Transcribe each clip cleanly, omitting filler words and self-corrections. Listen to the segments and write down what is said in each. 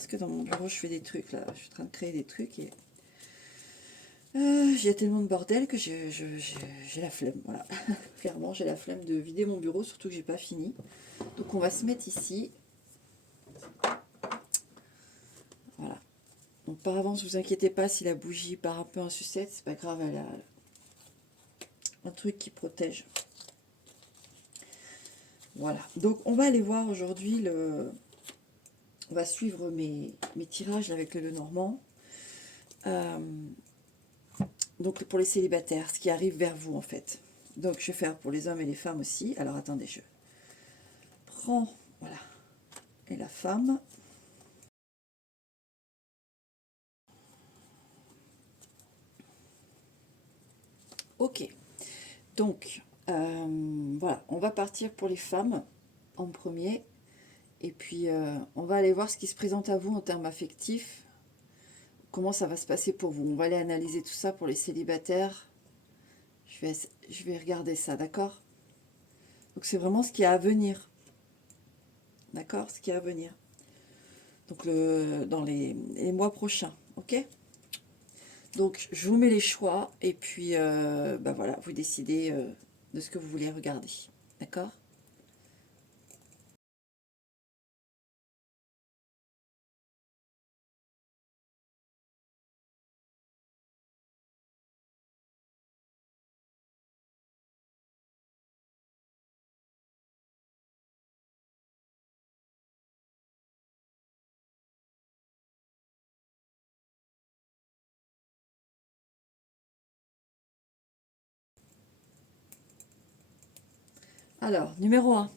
parce que dans mon bureau, je fais des trucs, là. Je suis en train de créer des trucs et... j'ai tellement de bordel que j'ai la flemme, voilà. Clairement, j'ai la flemme de vider mon bureau, surtout que j'ai pas fini. Donc, on va se mettre ici. Voilà. Donc, par avance, vous inquiétez pas si la bougie part un peu en sucette, c'est pas grave, elle a un truc qui protège. Voilà. Donc, on va aller voir aujourd'hui le... On va suivre mes tirages avec le Lenormand. Donc, pour les célibataires, ce qui arrive vers vous, en fait. Donc, je vais faire pour les hommes et les femmes aussi. Alors, attendez, je prends, voilà, et la femme. Ok. Donc, voilà, on va partir pour les femmes en premier. Et puis, on va aller voir ce qui se présente à vous en termes affectifs. Comment ça va se passer pour vous. On va aller analyser tout ça pour les célibataires. Je vais regarder ça, d'accord? Donc, c'est vraiment ce qui est à venir. D'accord? Ce qui est à venir. Donc, dans les mois prochains. Ok? Donc, je vous mets les choix. Et puis, bah voilà, vous décidez de ce que vous voulez regarder. D'accord? Alors, numéro un.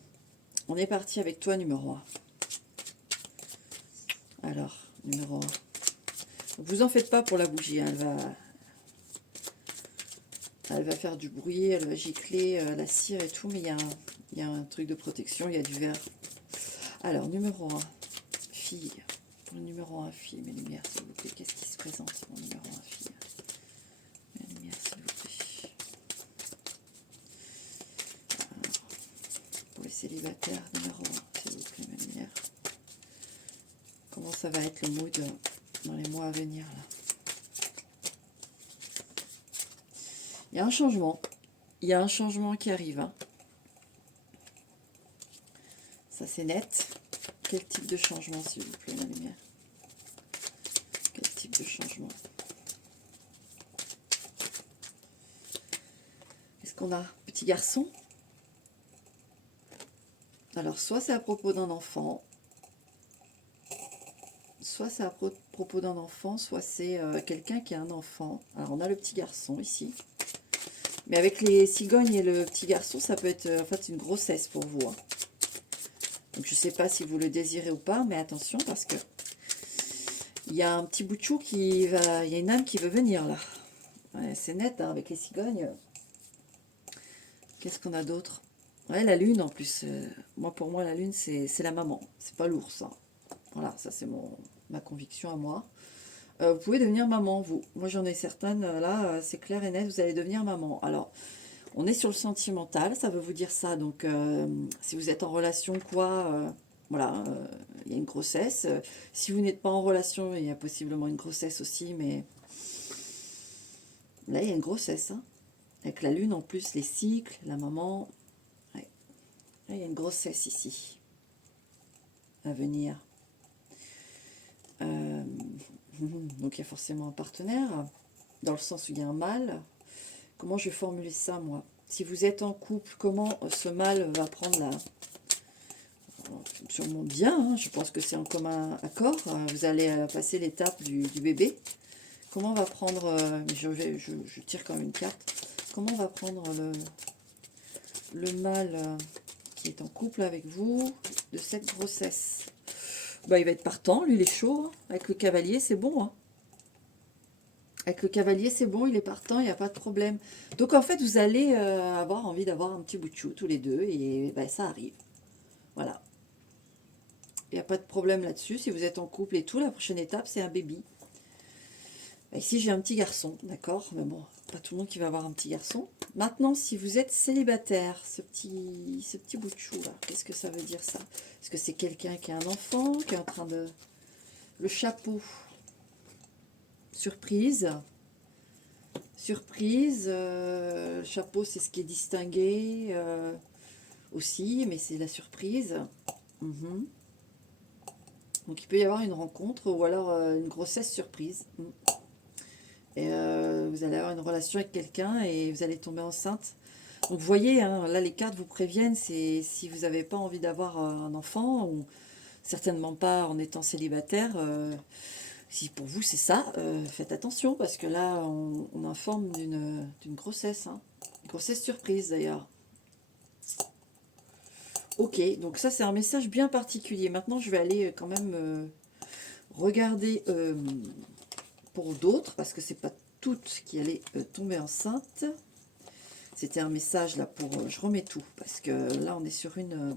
On est parti avec toi, numéro un. Alors, numéro un. Vous en faites pas pour la bougie, hein, elle va faire du bruit, elle va gicler la cire et tout, mais il y a un truc de protection, il y a du verre. Alors, numéro un, fille. Pour le numéro un, fille, mes lumières, s'il vous plaît. Qu'est-ce qui se présente, mon numéro un, fille? Mes lumières, s'il vous plaît. Alors, pour les célibataires, numéro un, s'il vous plaît, mes lumières. Comment ça va être le mood dans les mois à venir, là? Il y a un changement. Il y a un changement qui arrive. Hein. Ça, c'est net. Quel type de changement, s'il vous plaît, ma lumière? Quel type de changement? Est-ce qu'on a petit garçon? Alors, soit c'est à propos d'un enfant, soit c'est à propos d'un enfant, soit c'est quelqu'un qui a un enfant. Alors, on a le petit garçon ici. Mais avec les cigognes et le petit garçon, ça peut être en fait une grossesse pour vous. Hein. Donc, je ne sais pas si vous le désirez ou pas, mais attention parce que il y a un petit bout de chou qui va... Il y a une âme qui veut venir, là. Ouais, c'est net, hein, avec les cigognes. Qu'est-ce qu'on a d'autre? Ouais, la lune, en plus. Pour moi, la lune, c'est la maman. C'est pas l'ours. Hein. Voilà, ça, c'est ma conviction à moi. Vous pouvez devenir maman, vous. Moi, j'en ai certaines, là, c'est clair et net, vous allez devenir maman. Alors, on est sur le sentimental, ça veut vous dire ça. Donc, si vous êtes en relation, quoi, voilà, il y a une grossesse. Si vous n'êtes pas en relation, il y a possiblement une grossesse aussi, mais là, il y a une grossesse. Hein. Avec la lune, en plus, les cycles, la maman. Ouais. Là, il y a une grossesse ici, à venir. Donc, il y a forcément un partenaire, dans le sens où il y a un mâle. Comment je vais formuler ça, moi? Si vous êtes en couple, comment ce mâle va prendre la... Sûrement bien, hein, je pense que c'est en commun accord. Vous allez passer l'étape du bébé. Comment on va prendre... je tire quand même une carte. Comment on va prendre le mâle qui est en couple avec vous de cette grossesse? Bah, il va être partant, lui il est chaud. Hein. Avec le cavalier, c'est bon. Hein. Avec le cavalier, c'est bon, il est partant, il n'y a pas de problème. Donc en fait, vous allez avoir envie d'avoir un petit bout de chou tous les deux et ben, ça arrive. Voilà. Il n'y a pas de problème là-dessus. Si vous êtes en couple et tout, la prochaine étape, c'est un baby. Ben, ici, j'ai un petit garçon, d'accord? Mais bon, pas tout le monde qui va avoir un petit garçon. Maintenant, si vous êtes célibataire, ce petit bout de chou là, qu'est-ce que ça veut dire ça? Est-ce que c'est quelqu'un qui a un enfant, qui est en train de le chapeau. Surprise. Surprise. Le chapeau, c'est ce qui est distingué aussi, mais c'est la surprise. Mhm. Donc il peut y avoir une rencontre ou alors une grossesse surprise. Et vous allez avoir une relation avec quelqu'un et vous allez tomber enceinte. Donc vous voyez, hein, là les cartes vous préviennent, c'est si vous n'avez pas envie d'avoir un enfant, ou certainement pas en étant célibataire, si pour vous c'est ça, faites attention parce que là on informe d'une grossesse, hein. Une grossesse surprise d'ailleurs. Ok, donc ça c'est un message bien particulier. Maintenant je vais aller quand même regarder pour d'autres, parce que c'est pas toutes qui allaient tomber enceinte. C'était un message là pour... je remets tout, parce que là on est sur une...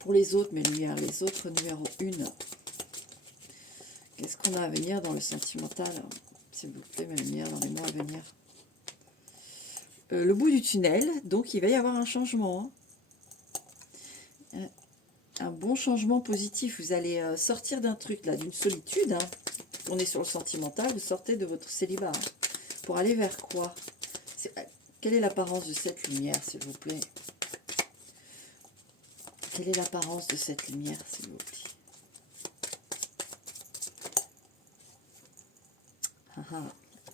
pour les autres, mes lumières, les autres numéro 1. Qu'est-ce qu'on a à venir dans le sentimental? S'il vous plaît, mes lumières, dans les mois à venir. Le bout du tunnel, donc il va y avoir un changement. Un bon changement positif. Vous allez sortir d'un truc là, d'une solitude. Hein. On est sur le sentimental, vous sortez de votre célibat. Hein. Pour aller vers quoi? Quelle est l'apparence de cette lumière, s'il vous plaît? Quelle est l'apparence de cette lumière, s'il vous plaît?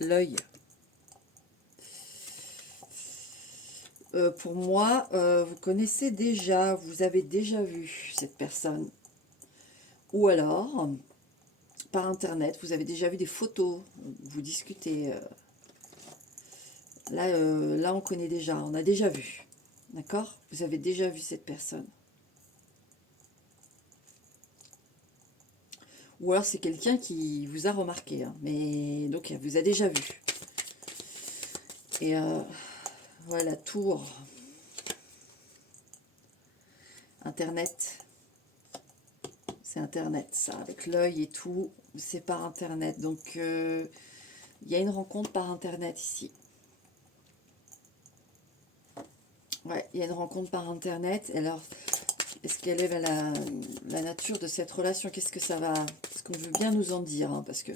L'œil. Pour moi, vous connaissez déjà, vous avez déjà vu cette personne. Ou alors, par internet, vous avez déjà vu des photos, vous discutez. Là, on connaît déjà, on a déjà vu. D'accord? Vous avez déjà vu cette personne. Ou alors c'est quelqu'un qui vous a remarqué, hein, mais donc il vous a déjà vu. Et voilà, tour. Internet. C'est Internet, ça, avec l'œil et tout. C'est par Internet. Donc, il y a une rencontre par Internet ici. Ouais, il y a une rencontre par Internet. Alors, est-ce qu'elle est la nature de cette relation? Qu'est-ce que ça va... Est-ce qu'on veut bien nous en dire, hein, parce que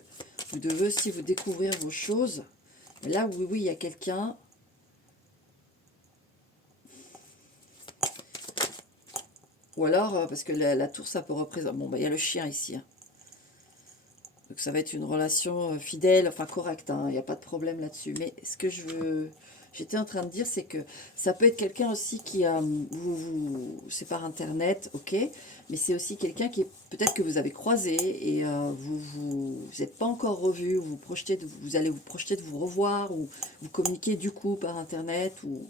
vous devez aussi vous découvrir vos choses. Mais là, oui, oui, il y a quelqu'un... Ou alors, parce que la tour, ça peut représenter... Bon, bah, il y a le chien ici. Hein. Donc, ça va être une relation fidèle, enfin correcte. Hein, il n'y a pas de problème là-dessus. Mais ce que j'étais en train de dire, c'est que ça peut être quelqu'un aussi qui a... c'est par Internet, ok. Mais c'est aussi quelqu'un qui est... Peut-être que vous avez croisé et vous n'êtes pas encore revu. Vous allez vous projeter de vous revoir ou vous communiquer du coup par Internet ou...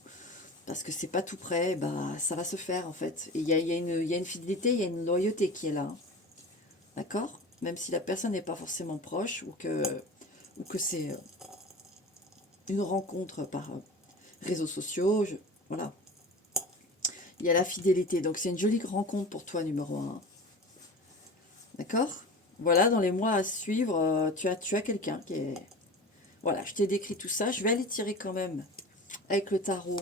Parce que c'est pas tout près, bah, ça va se faire en fait. Et il y a une fidélité, il y a une loyauté qui est là. Hein. D'accord? Même si la personne n'est pas forcément proche ou que c'est une rencontre par réseaux sociaux. Voilà. Il y a la fidélité. Donc c'est une jolie rencontre pour toi, numéro 1. D'accord? Voilà, dans les mois à suivre, tu as quelqu'un qui est... Voilà, je t'ai décrit tout ça. Je vais aller tirer quand même avec le tarot.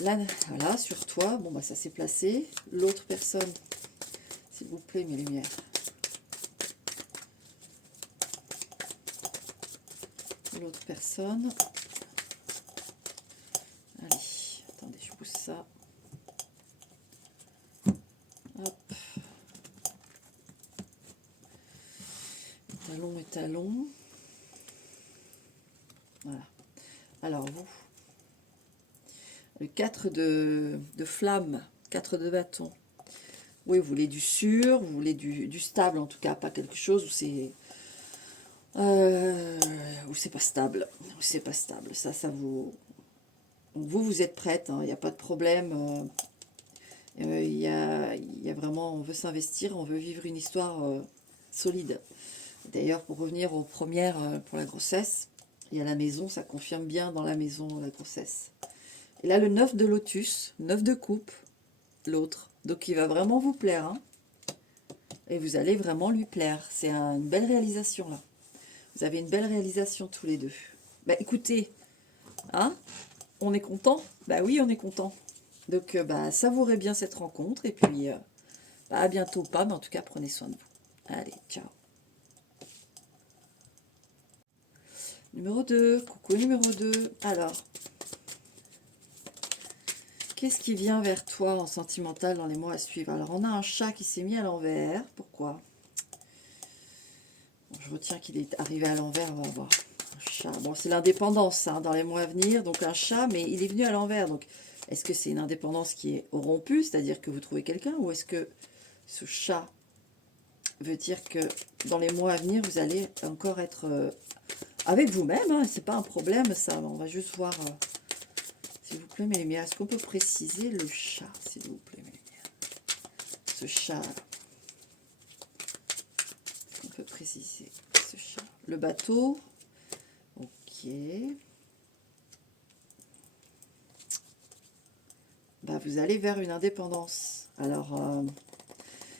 Là, voilà, sur toi, bon bah ça s'est placé. L'autre personne, s'il vous plaît, mes lumières. L'autre personne. Allez, attendez, je pousse ça. Hop. Talon et talon. Voilà. Alors vous. Le 4 de flamme, 4 de bâton. Oui, vous voulez du sûr, vous voulez du stable en tout cas, pas quelque chose où c'est pas stable. Où c'est pas stable. Ça vous... Vous êtes prête, il n'y a pas de problème. Il y a vraiment, on veut s'investir, on veut vivre une histoire solide. D'ailleurs, pour revenir aux premières pour la grossesse, il y a la maison, ça confirme bien dans la maison la grossesse. Et là, le 9 de lotus, 9 de coupe, l'autre. Donc, il va vraiment vous plaire. Hein. Et vous allez vraiment lui plaire. C'est une belle réalisation, là. Vous avez une belle réalisation tous les deux. Bah, écoutez, hein, on est content? Bah oui, on est content. Donc, bah, savourez bien cette rencontre. Et puis, bah, à bientôt pas, mais en tout cas, prenez soin de vous. Allez, ciao. Numéro 2, coucou numéro 2. Alors, qu'est-ce qui vient vers toi en sentimental dans les mois à suivre? Alors, on a un chat qui s'est mis à l'envers. Pourquoi? Bon, je retiens qu'il est arrivé à l'envers, on va voir. Un chat. Bon, c'est l'indépendance hein, dans les mois à venir. Donc, un chat, mais il est venu à l'envers. Donc, est-ce que c'est une indépendance qui est rompue, c'est-à-dire que vous trouvez quelqu'un? Ou est-ce que ce chat veut dire que dans les mois à venir, vous allez encore être avec vous-même, hein, c'est pas un problème ça, on va juste voir, s'il vous plaît mes lumières, est-ce qu'on peut préciser le chat, s'il vous plaît mes lumières, ce chat, on peut préciser ce chat, le bateau, ok, bah, vous allez vers une indépendance, alors,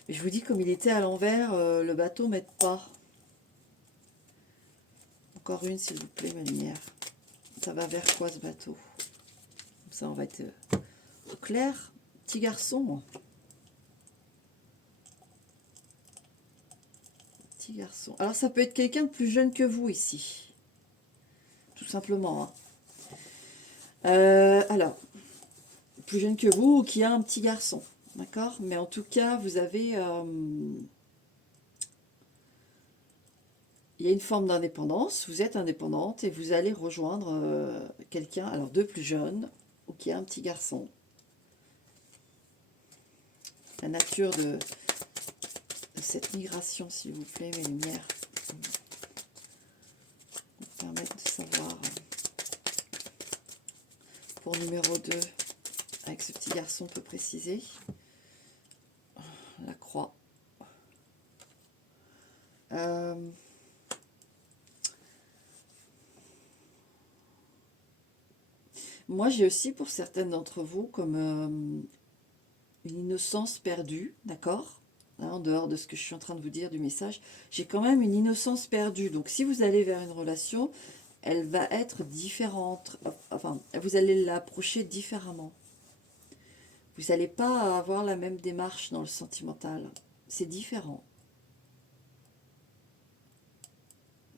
je vous dis comme il était à l'envers, le bateau m'aide pas. Encore une, s'il vous plaît, ma lumière. Ça va vers quoi, ce bateau? Comme ça, on va être au clair. Petit garçon. Petit garçon. Alors, ça peut être quelqu'un de plus jeune que vous, ici. Tout simplement. Hein. Alors, plus jeune que vous ou qui a un petit garçon. D'accord? Mais en tout cas, vous avez... il y a une forme d'indépendance, vous êtes indépendante et vous allez rejoindre quelqu'un, alors de plus jeune, ou qui a un petit garçon. La nature de cette migration, s'il vous plaît, mes lumières, nous permettre de savoir. Pour numéro 2, avec ce petit garçon, on peut préciser. La croix. Moi, j'ai aussi pour certaines d'entre vous comme une innocence perdue, d'accord? En dehors de ce que je suis en train de vous dire du message, j'ai quand même une innocence perdue. Donc, si vous allez vers une relation, elle va être différente. Enfin, vous allez l'approcher différemment. Vous n'allez pas avoir la même démarche dans le sentimental. C'est différent.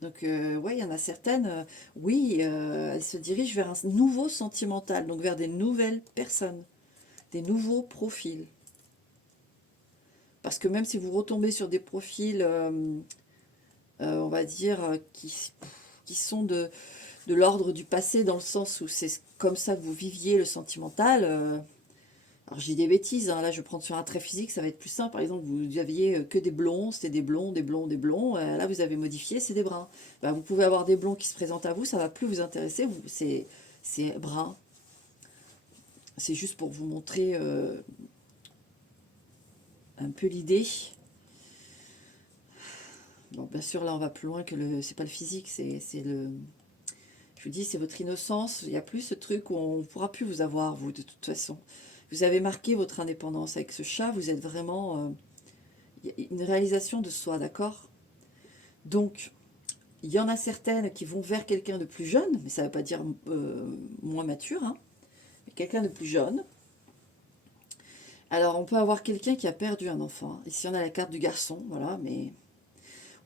Donc, ouais, il y en a certaines, oui, elles se dirigent vers un nouveau sentimental, donc vers des nouvelles personnes, des nouveaux profils. Parce que même si vous retombez sur des profils, on va dire, qui sont de l'ordre du passé, dans le sens où c'est comme ça que vous viviez le sentimental, alors je dis des bêtises, hein, là je vais prendre sur un trait physique, ça va être plus simple. Par exemple, vous aviez que des blonds, c'était des blonds, des blonds, des blonds. Là vous avez modifié, c'est des bruns. Ben, vous pouvez avoir des blonds qui se présentent à vous, ça va plus vous intéresser, c'est brun. C'est juste pour vous montrer un peu l'idée. Bon, bien sûr, là on va plus loin que le. C'est pas le physique, c'est le. Je vous dis, c'est votre innocence. Il n'y a plus ce truc où on ne pourra plus vous avoir, vous, de toute façon. Vous avez marqué votre indépendance avec ce chat, vous êtes vraiment une réalisation de soi, d'accord? Donc, il y en a certaines qui vont vers quelqu'un de plus jeune, mais ça ne veut pas dire moins mature, hein, mais quelqu'un de plus jeune. Alors, on peut avoir quelqu'un qui a perdu un enfant. Ici, on a la carte du garçon, voilà, mais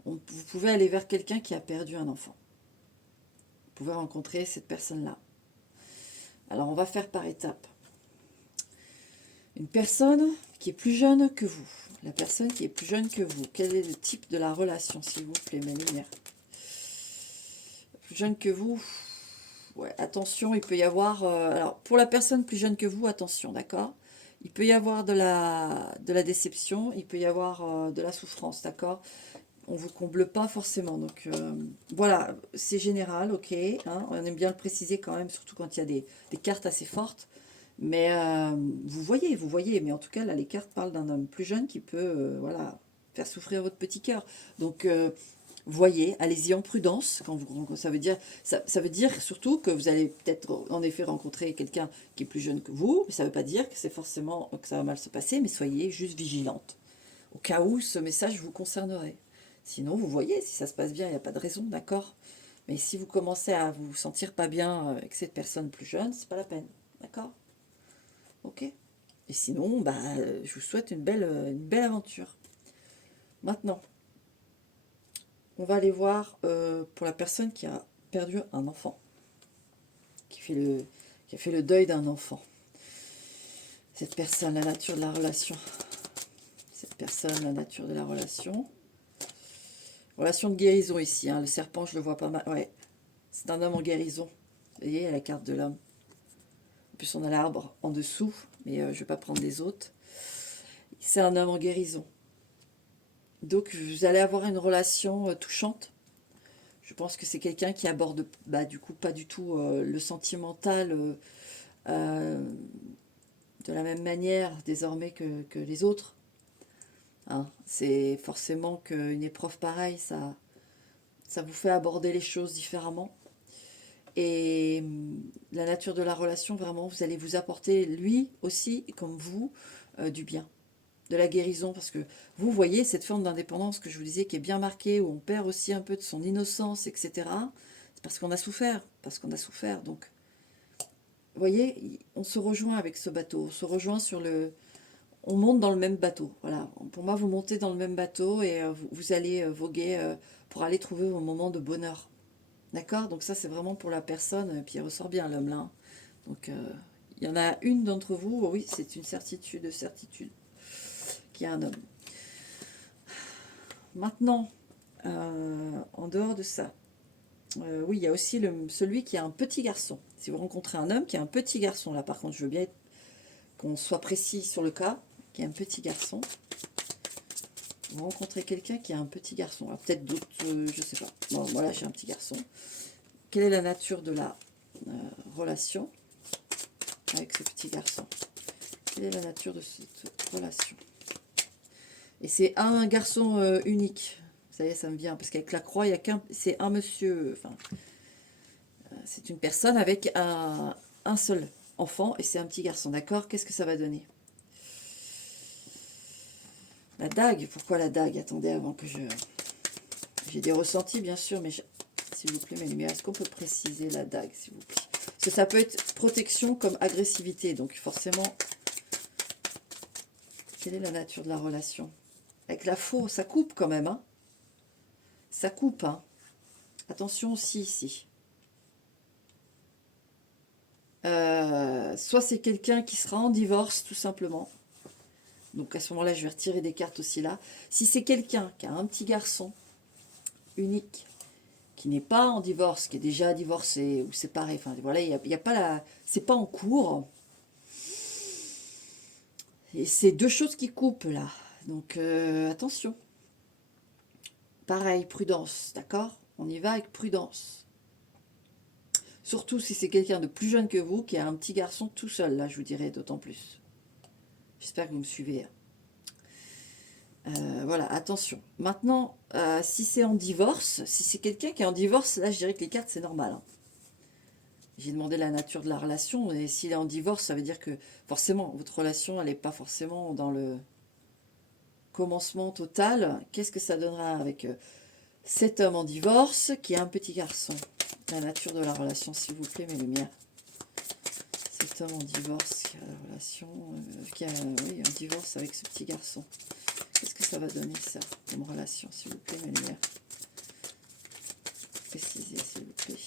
vous pouvez aller vers quelqu'un qui a perdu un enfant. Vous pouvez rencontrer cette personne-là. Alors, on va faire par étapes. Une personne qui est plus jeune que vous. La personne qui est plus jeune que vous. Quel est le type de la relation, s'il vous plaît, mes lumières? Plus jeune que vous. Ouais, attention, il peut y avoir... alors, pour la personne plus jeune que vous, attention, d'accord? Il peut y avoir de la déception, il peut y avoir de la souffrance, d'accord? On ne vous comble pas forcément. Donc, voilà, c'est général, ok. Hein, on aime bien le préciser quand même, surtout quand il y a des cartes assez fortes. Mais vous voyez, mais en tout cas, là, les cartes parlent d'un homme plus jeune qui peut, voilà, faire souffrir votre petit cœur. Donc, voyez, allez-y en prudence. Ça veut dire surtout que vous allez peut-être, en effet, rencontrer quelqu'un qui est plus jeune que vous. Mais ça ne veut pas dire que c'est forcément que ça va mal se passer, mais soyez juste vigilante. Au cas où ce message vous concernerait. Sinon, vous voyez, si ça se passe bien, il n'y a pas de raison, d'accord? Mais si vous commencez à vous sentir pas bien avec cette personne plus jeune, c'est pas la peine, d'accord? Ok. Et sinon, bah, je vous souhaite une belle aventure. Maintenant, On va aller voir pour la personne qui a perdu un enfant, qui a fait le deuil d'un enfant. Cette personne, la nature de la relation. Cette personne, la nature de la relation. Relation de guérison ici, hein. Le serpent, je le vois pas mal. Ouais, c'est un homme en guérison. Vous voyez, il y a la carte de l'homme. En plus, on a l'arbre en dessous, mais je ne vais pas prendre les autres. C'est un homme en guérison. Donc, vous allez avoir une relation touchante. Je pense que c'est quelqu'un qui aborde, du coup, pas du tout le sentimental de la même manière désormais que les autres. Hein, c'est forcément qu'une épreuve pareille, ça vous fait aborder les choses différemment. Et la nature de la relation, vraiment, vous allez vous apporter, lui aussi, comme vous, du bien, de la guérison. Parce que vous voyez cette forme d'indépendance que je vous disais qui est bien marquée, où on perd aussi un peu de son innocence, etc. C'est parce qu'on a souffert, Donc, vous voyez, on se rejoint avec ce bateau, on se rejoint sur le... On monte dans le même bateau, voilà. Pour moi, vous montez dans le même bateau et vous allez voguer pour aller trouver vos moments de bonheur. D'accord? Donc ça, c'est vraiment pour la personne, et puis il ressort bien l'homme là. Donc, il y en a une d'entre vous, oui, c'est une certitude, qu'il y a un homme. Maintenant, en dehors de ça, oui, il y a aussi celui qui a un petit garçon. Si vous rencontrez un homme qui a un petit garçon, là par contre, je veux bien qu'on soit précis sur le cas, qui a un petit garçon. Vous rencontrez quelqu'un qui a un petit garçon. Alors peut-être d'autres, je sais pas. Bon, voilà, j'ai un petit garçon. Quelle est la nature de la relation avec ce petit garçon? Quelle est la nature de cette relation? Et c'est un garçon unique. Ça y est, ça me vient. Parce qu'avec la croix, il y a c'est un monsieur. Enfin, c'est une personne avec un seul enfant et c'est un petit garçon. D'accord? Qu'est-ce que ça va donner? La dague. Pourquoi la dague? Attendez, avant que je... J'ai des ressentis, bien sûr, mais s'il vous plaît, mes lumières, est-ce qu'on peut préciser la dague, s'il vous plaît? Parce que ça peut être protection comme agressivité. Donc, forcément, quelle est la nature de la relation? Avec la faux, ça coupe quand même, hein? Ça coupe, hein? Attention aussi ici. Soit c'est quelqu'un qui sera en divorce, tout simplement. Donc à ce moment-là, je vais retirer des cartes aussi là. Si c'est quelqu'un qui a un petit garçon unique, qui n'est pas en divorce, qui est déjà divorcé ou séparé, enfin voilà, il y a pas la... C'est pas en cours. Et c'est deux choses qui coupent là. Donc attention. Pareil, prudence, d'accord? On y va avec prudence. Surtout si c'est quelqu'un de plus jeune que vous, qui a un petit garçon tout seul, là, je vous dirais d'autant plus. J'espère que vous me suivez. Voilà, attention. Maintenant, si c'est en divorce, si c'est quelqu'un qui est en divorce, là, je dirais que les cartes, c'est normal. Hein. J'ai demandé la nature de la relation, et s'il est en divorce, ça veut dire que forcément, votre relation, elle n'est pas forcément dans le commencement total. Qu'est-ce que ça donnera avec cet homme en divorce qui a un petit garçon? La nature de la relation, s'il vous plaît, mes lumières. Cet homme en divorce qui a la relation, qui a oui, un divorce avec ce petit garçon. Qu'est-ce que ça va donner, ça, comme relation, s'il vous plaît, mes lumières? Précisez, s'il vous plaît.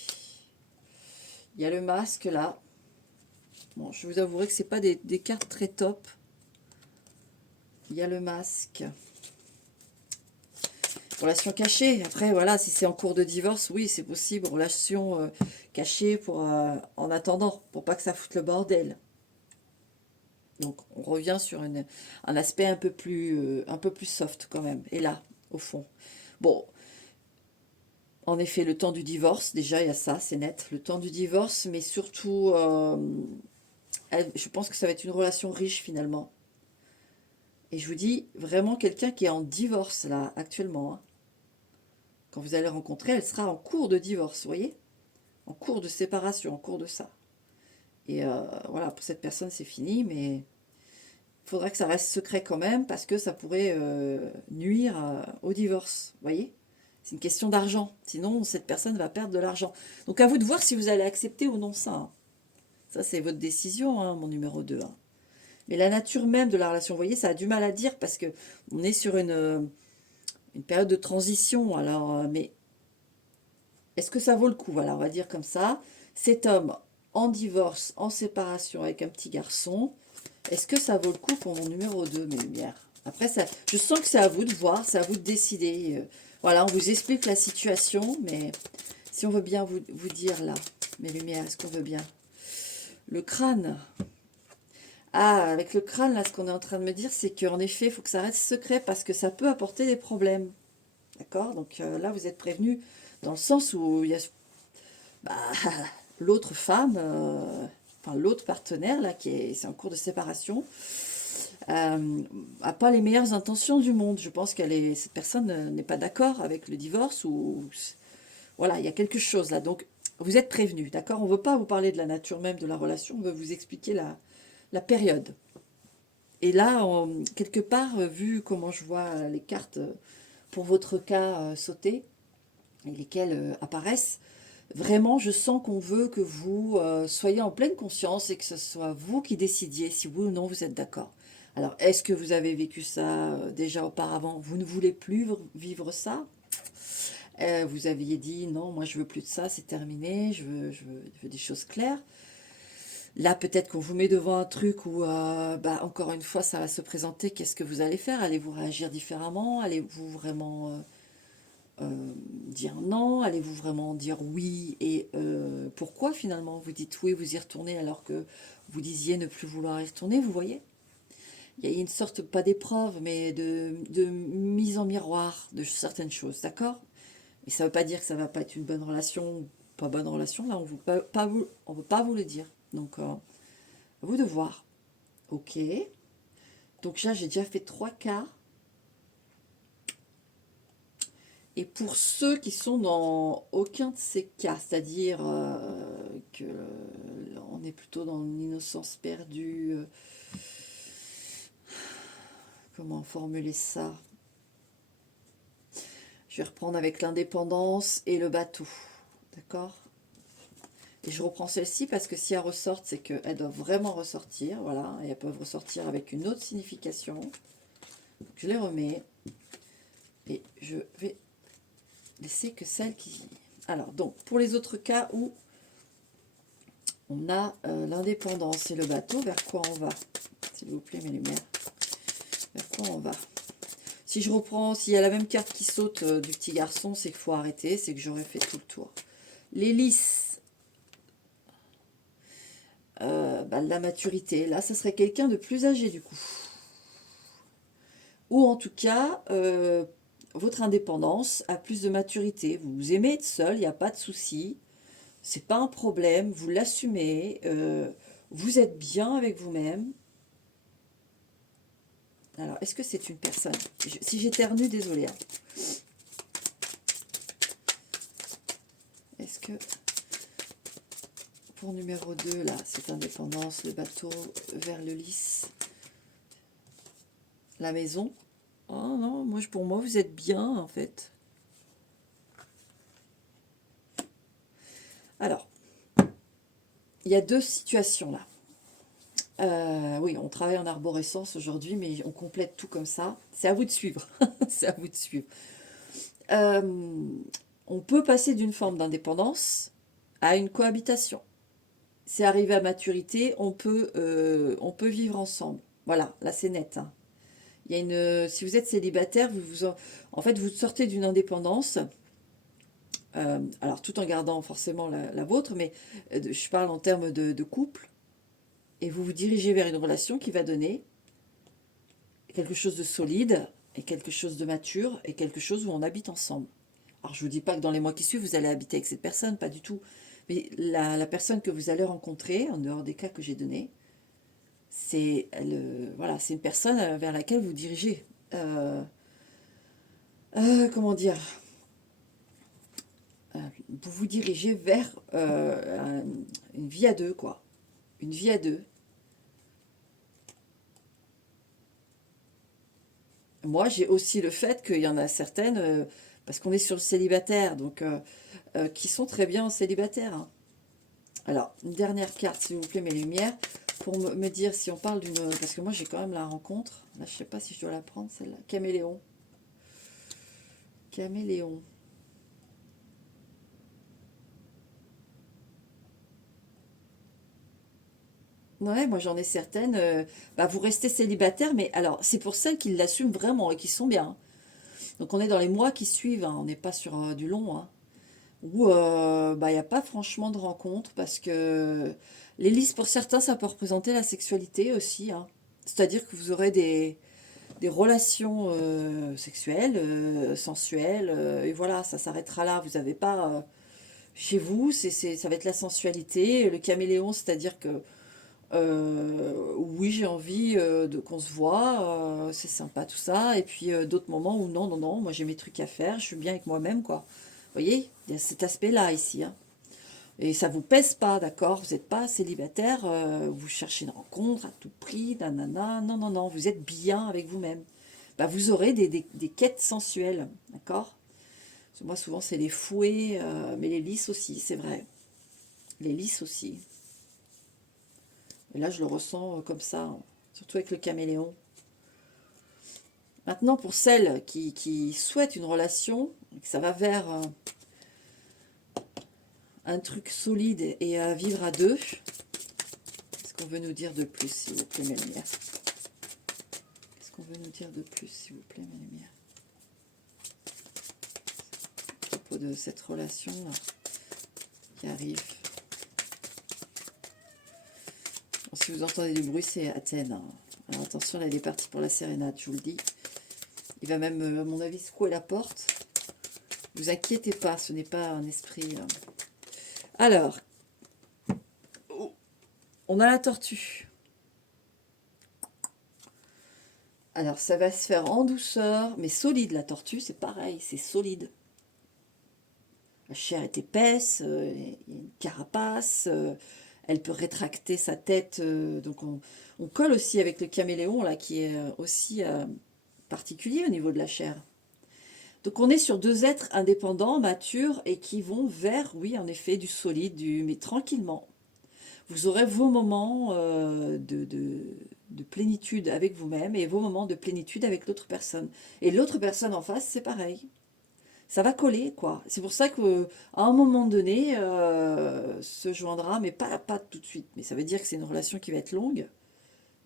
Il y a le masque, là. Bon, je vous avouerai que ce n'est pas des cartes très top. Il y a le masque. Relation cachée. Après, voilà, si c'est en cours de divorce, oui, c'est possible. Relation cachée pour, en attendant, pour pas que ça foute le bordel. Donc, on revient sur un aspect un peu plus soft quand même. Et là, au fond. Bon, en effet, le temps du divorce, déjà, il y a ça, c'est net. Le temps du divorce, mais surtout, je pense que ça va être une relation riche finalement. Et je vous dis, vraiment quelqu'un qui est en divorce, là, actuellement. Hein. Quand vous allez rencontrer, elle sera en cours de divorce, vous voyez? En cours de séparation, en cours de ça. Et voilà, pour cette personne, c'est fini, mais il faudrait que ça reste secret quand même, parce que ça pourrait nuire au divorce, vous voyez? C'est une question d'argent, sinon cette personne va perdre de l'argent. Donc à vous de voir si vous allez accepter ou non ça. Hein. Ça, c'est votre décision, hein, mon numéro 2. Hein. Mais la nature même de la relation, vous voyez, ça a du mal à dire, parce que on est sur une une période de transition. Alors, mais est-ce que ça vaut le coup? Voilà, on va dire comme ça. Cet homme en divorce, en séparation avec un petit garçon, est-ce que ça vaut le coup pour mon numéro 2, mes lumières? Après, ça, je sens que c'est à vous de voir, c'est à vous de décider. Voilà, on vous explique la situation, mais si on veut bien vous dire là, mes lumières, est-ce qu'on veut bien? Le crâne. Ah, avec le crâne, là, ce qu'on est en train de me dire, c'est qu'en effet, il faut que ça reste secret parce que ça peut apporter des problèmes. D'accord? Donc là, vous êtes prévenu dans le sens où il y a bah, l'autre femme, enfin l'autre partenaire, là, c'est en cours de séparation, a pas les meilleures intentions du monde. Je pense cette personne n'est pas d'accord avec le divorce ou voilà, il y a quelque chose là. Donc, vous êtes prévenu, d'accord? On ne veut pas vous parler de la nature même de la relation, on veut vous expliquer la période. Et là, quelque part, vu comment je vois les cartes pour votre cas sauter, et lesquelles apparaissent, vraiment, je sens qu'on veut que vous soyez en pleine conscience et que ce soit vous qui décidiez si oui ou non vous êtes d'accord. Alors, est-ce que vous avez vécu ça déjà auparavant? Vous ne voulez plus vivre ça? Vous aviez dit non, moi je veux plus de ça, c'est terminé, je veux des choses claires. Là, peut-être qu'on vous met devant un truc où, bah, encore une fois, ça va se présenter. Qu'est-ce que vous allez faire? Allez-vous réagir différemment? Allez-vous vraiment dire non? Allez-vous vraiment dire oui? Et pourquoi finalement vous dites oui, vous y retournez alors que vous disiez ne plus vouloir y retourner? Vous voyez? Il y a une sorte, pas d'épreuve, mais de mise en miroir de certaines choses, d'accord? Et ça ne veut pas dire que ça ne va pas être une bonne relation ou pas bonne relation. Là, on ne veut pas vous le dire. Donc, à vous de voir. Ok. Donc là, j'ai déjà fait 3 quarts. Et pour ceux qui sont dans aucun de ces cas, c'est-à-dire que on est plutôt dans l'innocence perdue, comment formuler ça? Je vais reprendre avec l'indépendance et le bateau. D'accord? Et je reprends celle-ci parce que si elles ressortent, c'est qu'elles doivent vraiment ressortir. Voilà, et elles peuvent ressortir avec une autre signification. Donc, je les remets. Et je vais laisser que celles qui... Alors, donc, pour les autres cas où on a l'indépendance et le bateau, vers quoi on va? S'il vous plaît, mes lumières. Vers quoi on va? Si je reprends, s'il y a la même carte qui saute du petit garçon, c'est qu'il faut arrêter, c'est que j'aurais fait tout le tour. L'hélice, bah, la maturité, là, ça serait quelqu'un de plus âgé du coup. Ou en tout cas, votre indépendance a plus de maturité. Vous aimez être seul, il n'y a pas de souci. C'est pas un problème, vous l'assumez. Vous êtes bien avec vous-même. Alors, est-ce que c'est une personne? Si j'éternue, désolé. Hein. Est-ce que pour numéro 2, là, c'est indépendance, le bateau vers le lys, la maison? Oh non, pour moi, vous êtes bien, en fait. Alors, il y a 2 situations, là. Oui, on travaille en arborescence aujourd'hui, mais on complète tout comme ça. C'est à vous de suivre. C'est à vous de suivre. On peut passer d'une forme d'indépendance à une cohabitation. C'est arrivé à maturité, on peut vivre ensemble. Voilà, là c'est net. Hein. Il y a si vous êtes célibataire, en fait, vous sortez d'une indépendance, alors tout en gardant forcément la vôtre, mais je parle en termes de couple, et vous vous dirigez vers une relation qui va donner quelque chose de solide, et quelque chose de mature, et quelque chose où on habite ensemble. Alors je ne vous dis pas que dans les mois qui suivent, vous allez habiter avec cette personne, pas du tout. Mais la personne que vous allez rencontrer, en dehors des cas que j'ai donnés, voilà, c'est une personne vers laquelle vous dirigez. Comment dire? Vous vous dirigez vers une vie à deux, quoi. Une vie à deux. Moi, j'ai aussi le fait qu'il y en a certaines, parce qu'on est sur le célibataire, donc qui sont très bien en célibataire. Hein. Alors, une dernière carte, s'il vous plaît, mes lumières, pour me dire si on parle d'une... Parce que moi, j'ai quand même la rencontre. Là, je ne sais pas si je dois la prendre, celle-là. Caméléon. Caméléon. Ouais, moi j'en ai certaines. Bah, vous restez célibataire, mais alors c'est pour celles qui l'assument vraiment et qui sont bien. Donc on est dans les mois qui suivent, hein, on n'est pas sur du long. Hein, où bah, il n'y a pas franchement de rencontre parce que les listes pour certains ça peut représenter la sexualité aussi. Hein. C'est-à-dire que vous aurez des relations sexuelles, sensuelles, et voilà, ça s'arrêtera là. Vous n'avez pas chez vous, ça va être la sensualité, le caméléon, c'est-à-dire que oui, j'ai envie de qu'on se voit, c'est sympa tout ça. Et puis d'autres moments où non, non, non, moi j'ai mes trucs à faire, je suis bien avec moi-même, quoi. Vous voyez, il y a cet aspect-là ici. Hein. Et ça vous pèse pas, d'accord? Vous n'êtes pas célibataire, vous cherchez une rencontre à tout prix, nanana. Non, non, non, vous êtes bien avec vous-même. Bah, vous aurez des quêtes sensuelles, d'accord? Parce que moi, souvent, c'est les fouets, mais les lys aussi, c'est vrai. Les lys aussi. Et là, je le ressens comme ça, hein, surtout avec le caméléon. Maintenant, pour celles qui souhaitent une relation, que ça va vers un truc solide et à vivre à deux, qu'est-ce qu'on veut nous dire de plus, s'il vous plaît, mes lumières? Qu'est-ce qu'on veut nous dire de plus, s'il vous plaît, mes lumières? À propos de cette relation-là qui arrive. Bon, si vous entendez du bruit, c'est Athènes. Hein. Alors attention, là, il est parti pour la sérénade, je vous le dis. Il va même, à mon avis, secouer la porte. Ne vous inquiétez pas, ce n'est pas un esprit... Alors, on a la tortue. Alors, ça va se faire en douceur, mais solide. La tortue, c'est pareil, c'est solide. La chair est épaisse, il y a une carapace, elle peut rétracter sa tête. Donc, on colle aussi avec le caméléon, là, qui est aussi particulier au niveau de la chair. Donc, on est sur deux êtres indépendants, matures, et qui vont vers, oui, en effet, du solide, mais tranquillement. Vous aurez vos moments de plénitude avec vous-même et vos moments de plénitude avec l'autre personne. Et l'autre personne en face, c'est pareil. Ça va coller, quoi. C'est pour ça qu'à un moment donné, se joindra, mais pas tout de suite. Mais ça veut dire que c'est une relation qui va être longue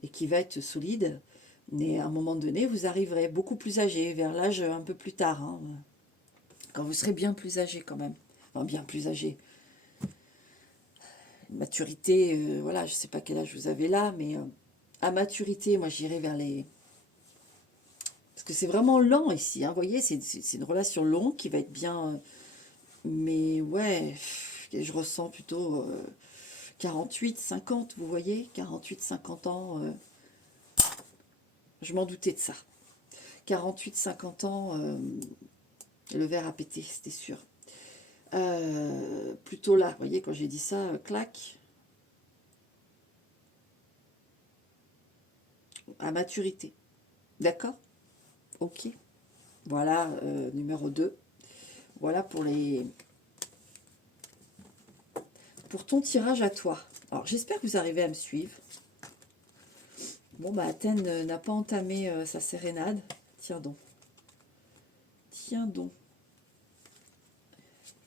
et qui va être solide. Mais à un moment donné, vous arriverez beaucoup plus âgé, vers l'âge un peu plus tard. Hein, quand vous serez bien plus âgé quand même. Enfin, bien plus âgé. Maturité, voilà, je ne sais pas quel âge vous avez là, mais à maturité, moi j'irai vers les... Parce que c'est vraiment lent ici, hein, vous voyez, c'est une relation longue qui va être bien... mais ouais, je ressens plutôt 48, 50, vous voyez, 48, 50 ans, je m'en doutais de ça. 48, 50 ans, le verre a pété, c'était sûr. Plutôt là, vous voyez, quand j'ai dit ça, clac, à maturité. D'accord? Ok. Voilà, numéro 2. Voilà pour ton tirage à toi. Alors, j'espère que vous arrivez à me suivre. Bon, bah, Athènes n'a pas entamé sa sérénade. Tiens donc. Tiens donc.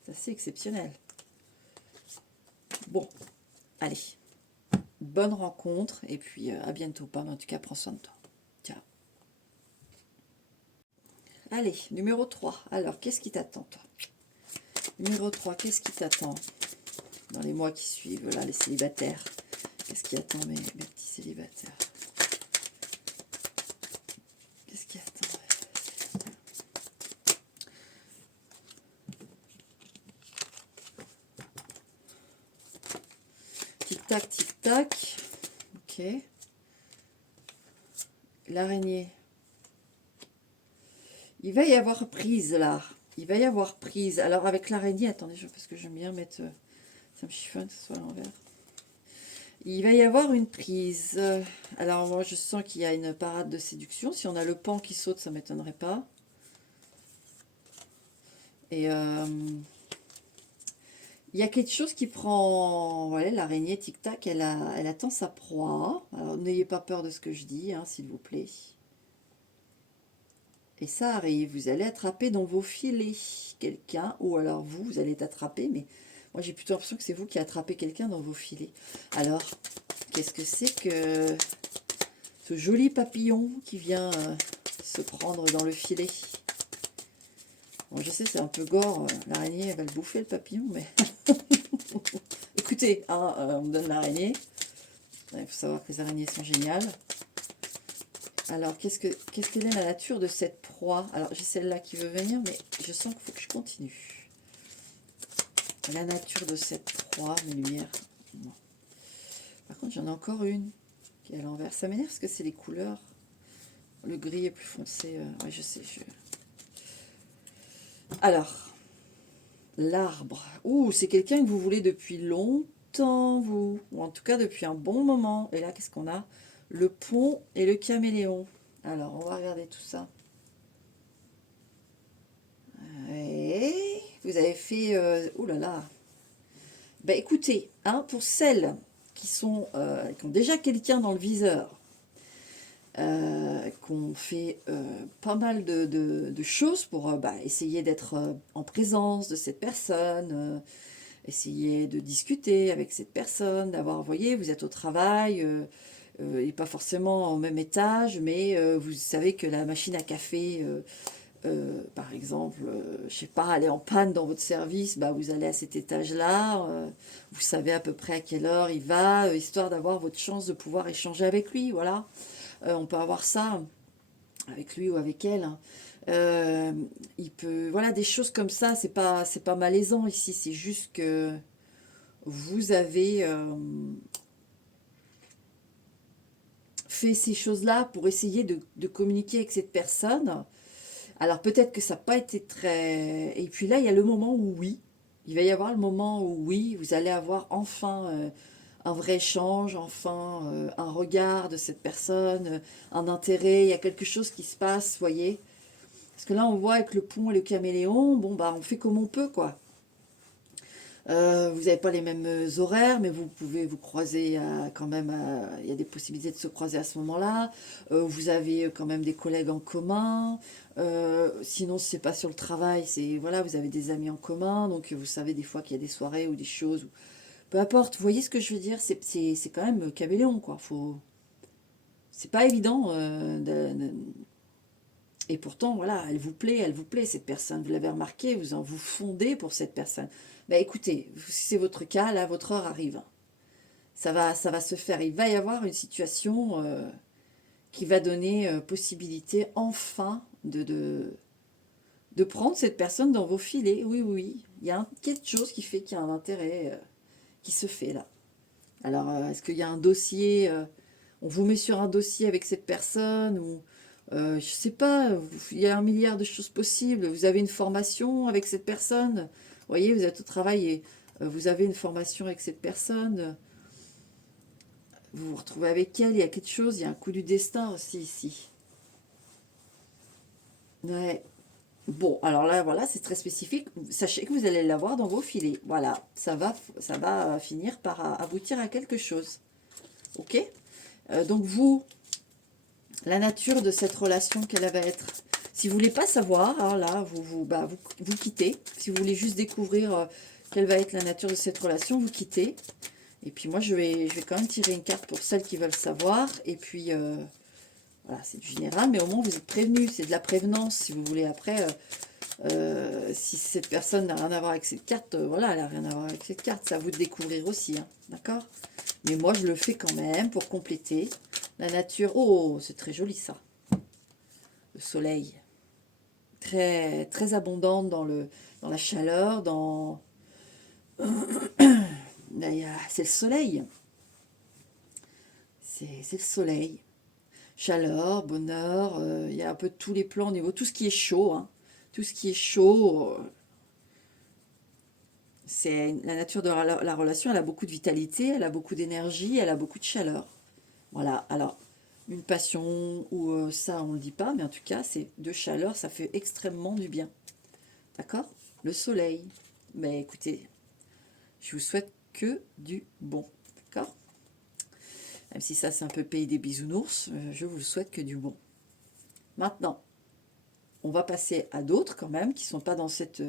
C'est assez exceptionnel. Bon, allez. Bonne rencontre. Et puis, à bientôt. Pas, mais en tout cas, prends soin de toi. Ciao. Allez, numéro 3. Alors, qu'est-ce qui t'attend, toi? Numéro 3, qu'est-ce qui t'attend dans les mois qui suivent, là, les célibataires? Qu'est-ce qui attend mes petits célibataires? Qu'est-ce qui attend? Tic-tac, tic-tac. Ok. L'araignée. Il va y avoir prise, là. Il va y avoir prise. Alors, avec l'araignée, attendez, parce que j'aime bien mettre... ça me chiffonne que ce soit à l'envers. Il va y avoir une prise. Alors, moi, je sens qu'il y a une parade de séduction. Si on a le pan qui saute, ça ne m'étonnerait pas. Et il y a quelque chose qui prend... Voilà, l'araignée, tic-tac, elle attend sa proie. Alors, n'ayez pas peur de ce que je dis, hein, s'il vous plaît. Et ça arrive, vous allez attraper dans vos filets quelqu'un, ou alors vous allez être attrapé, mais moi j'ai plutôt l'impression que c'est vous qui attrapez quelqu'un dans vos filets. Alors, qu'est-ce que c'est que ce joli papillon qui vient se prendre dans le filet? Bon, je sais, c'est un peu gore, l'araignée elle va le bouffer le papillon, mais écoutez, hein, on me donne l'araignée. Il faut savoir que les araignées sont géniales. Alors, quelle est la nature de cette proie? Alors, j'ai celle-là qui veut venir, mais je sens qu'il faut que je continue. La nature de cette proie, mes lumières. Non. Par contre, j'en ai encore une qui est à l'envers. Ça m'énerve parce que c'est les couleurs. Le gris est plus foncé. Ouais, je sais. Alors, l'arbre. Ouh, c'est quelqu'un que vous voulez depuis longtemps, vous. Ou en tout cas, depuis un bon moment. Et là, qu'est-ce qu'on a? Le pont et le caméléon. Alors, on va regarder tout ça. Et vous avez fait... ouh là là. Ben écoutez, hein, pour celles qui ont déjà quelqu'un dans le viseur, qu'on fait pas mal de choses pour essayer d'être en présence de cette personne, essayer de discuter avec cette personne, d'avoir, vous voyez, vous êtes au travail, et pas forcément au même étage, mais vous savez que la machine à café, par exemple, je sais pas, elle est en panne dans votre service, bah, vous allez à cet étage-là, vous savez à peu près à quelle heure il va, histoire d'avoir votre chance de pouvoir échanger avec lui, voilà. On peut avoir ça avec lui ou avec elle, hein. Il peut, voilà, des choses comme ça, c'est pas malaisant ici, c'est juste que vous avez fait ces choses-là pour essayer de communiquer avec cette personne. Alors peut-être que ça n'a pas été très... Et puis là, il y a le moment où oui, il va y avoir le moment où oui, vous allez avoir enfin un vrai échange, enfin un regard de cette personne, un intérêt, il y a quelque chose qui se passe, voyez. Parce que là, on voit avec le pont et le caméléon, bon, bah, on fait comme on peut, quoi. Vous n'avez pas les mêmes horaires, mais vous pouvez vous croiser quand même. Il y a des possibilités de se croiser à ce moment-là. Vous avez quand même des collègues en commun. Sinon, si c'est pas sur le travail, c'est voilà, vous avez des amis en commun. Donc, vous savez des fois qu'il y a des soirées ou des choses. Peu importe. Vous voyez ce que je veux dire? C'est quand même caméléon, quoi. C'est pas évident. Et pourtant, voilà, elle vous plaît, cette personne. Vous l'avez remarqué, vous fondez pour cette personne. Ben écoutez, si c'est votre cas, là, votre heure arrive. Ça va se faire. Il va y avoir une situation qui va donner possibilité, enfin, de prendre cette personne dans vos filets. Oui, oui, oui. Il y a quelque chose qui fait qu'il y a un intérêt qui se fait là. Alors, est-ce qu'il y a un dossier on vous met sur un dossier avec cette personne ou je sais pas, il y a un milliard de choses possibles. Vous avez une formation avec cette personne. Vous voyez, vous êtes au travail et vous avez une formation avec cette personne. Vous vous retrouvez avec elle, il y a quelque chose, il y a un coup du destin aussi ici. Ouais. Bon, alors là, voilà, c'est très spécifique. Sachez que vous allez l'avoir dans vos filets. Voilà, ça va finir par aboutir à quelque chose. Ok. Donc vous, la nature de cette relation, quelle va être? Si vous voulez pas savoir, alors là, vous quittez. Si vous voulez juste découvrir quelle va être la nature de cette relation, vous quittez. Et puis moi, je vais quand même tirer une carte pour celles qui veulent savoir. Et puis, voilà, c'est du général, mais au moins vous êtes prévenus. C'est de la prévenance, si vous voulez. Après, si cette personne n'a rien à voir avec cette carte, voilà, elle n'a rien à voir avec cette carte. C'est à vous de découvrir aussi, hein, d'accord? Mais moi, je le fais quand même pour compléter. La nature, oh, c'est très joli ça. Le soleil, très, très abondante dans la chaleur, c'est le soleil. C'est le soleil. Chaleur, bonheur, il y a un peu de tous les plans au niveau, tout ce qui est chaud, hein. Tout ce qui est chaud, c'est la nature de la relation, elle a beaucoup de vitalité, elle a beaucoup d'énergie, elle a beaucoup de chaleur. Voilà, alors une passion ou ça on ne le dit pas, mais en tout cas c'est de chaleur, ça fait extrêmement du bien. D'accord? Le soleil. Mais écoutez, je vous souhaite que du bon. D'accord? Même si ça c'est un peu pays des bisounours, je vous souhaite que du bon. Maintenant, on va passer à d'autres quand même, qui ne sont pas dans cette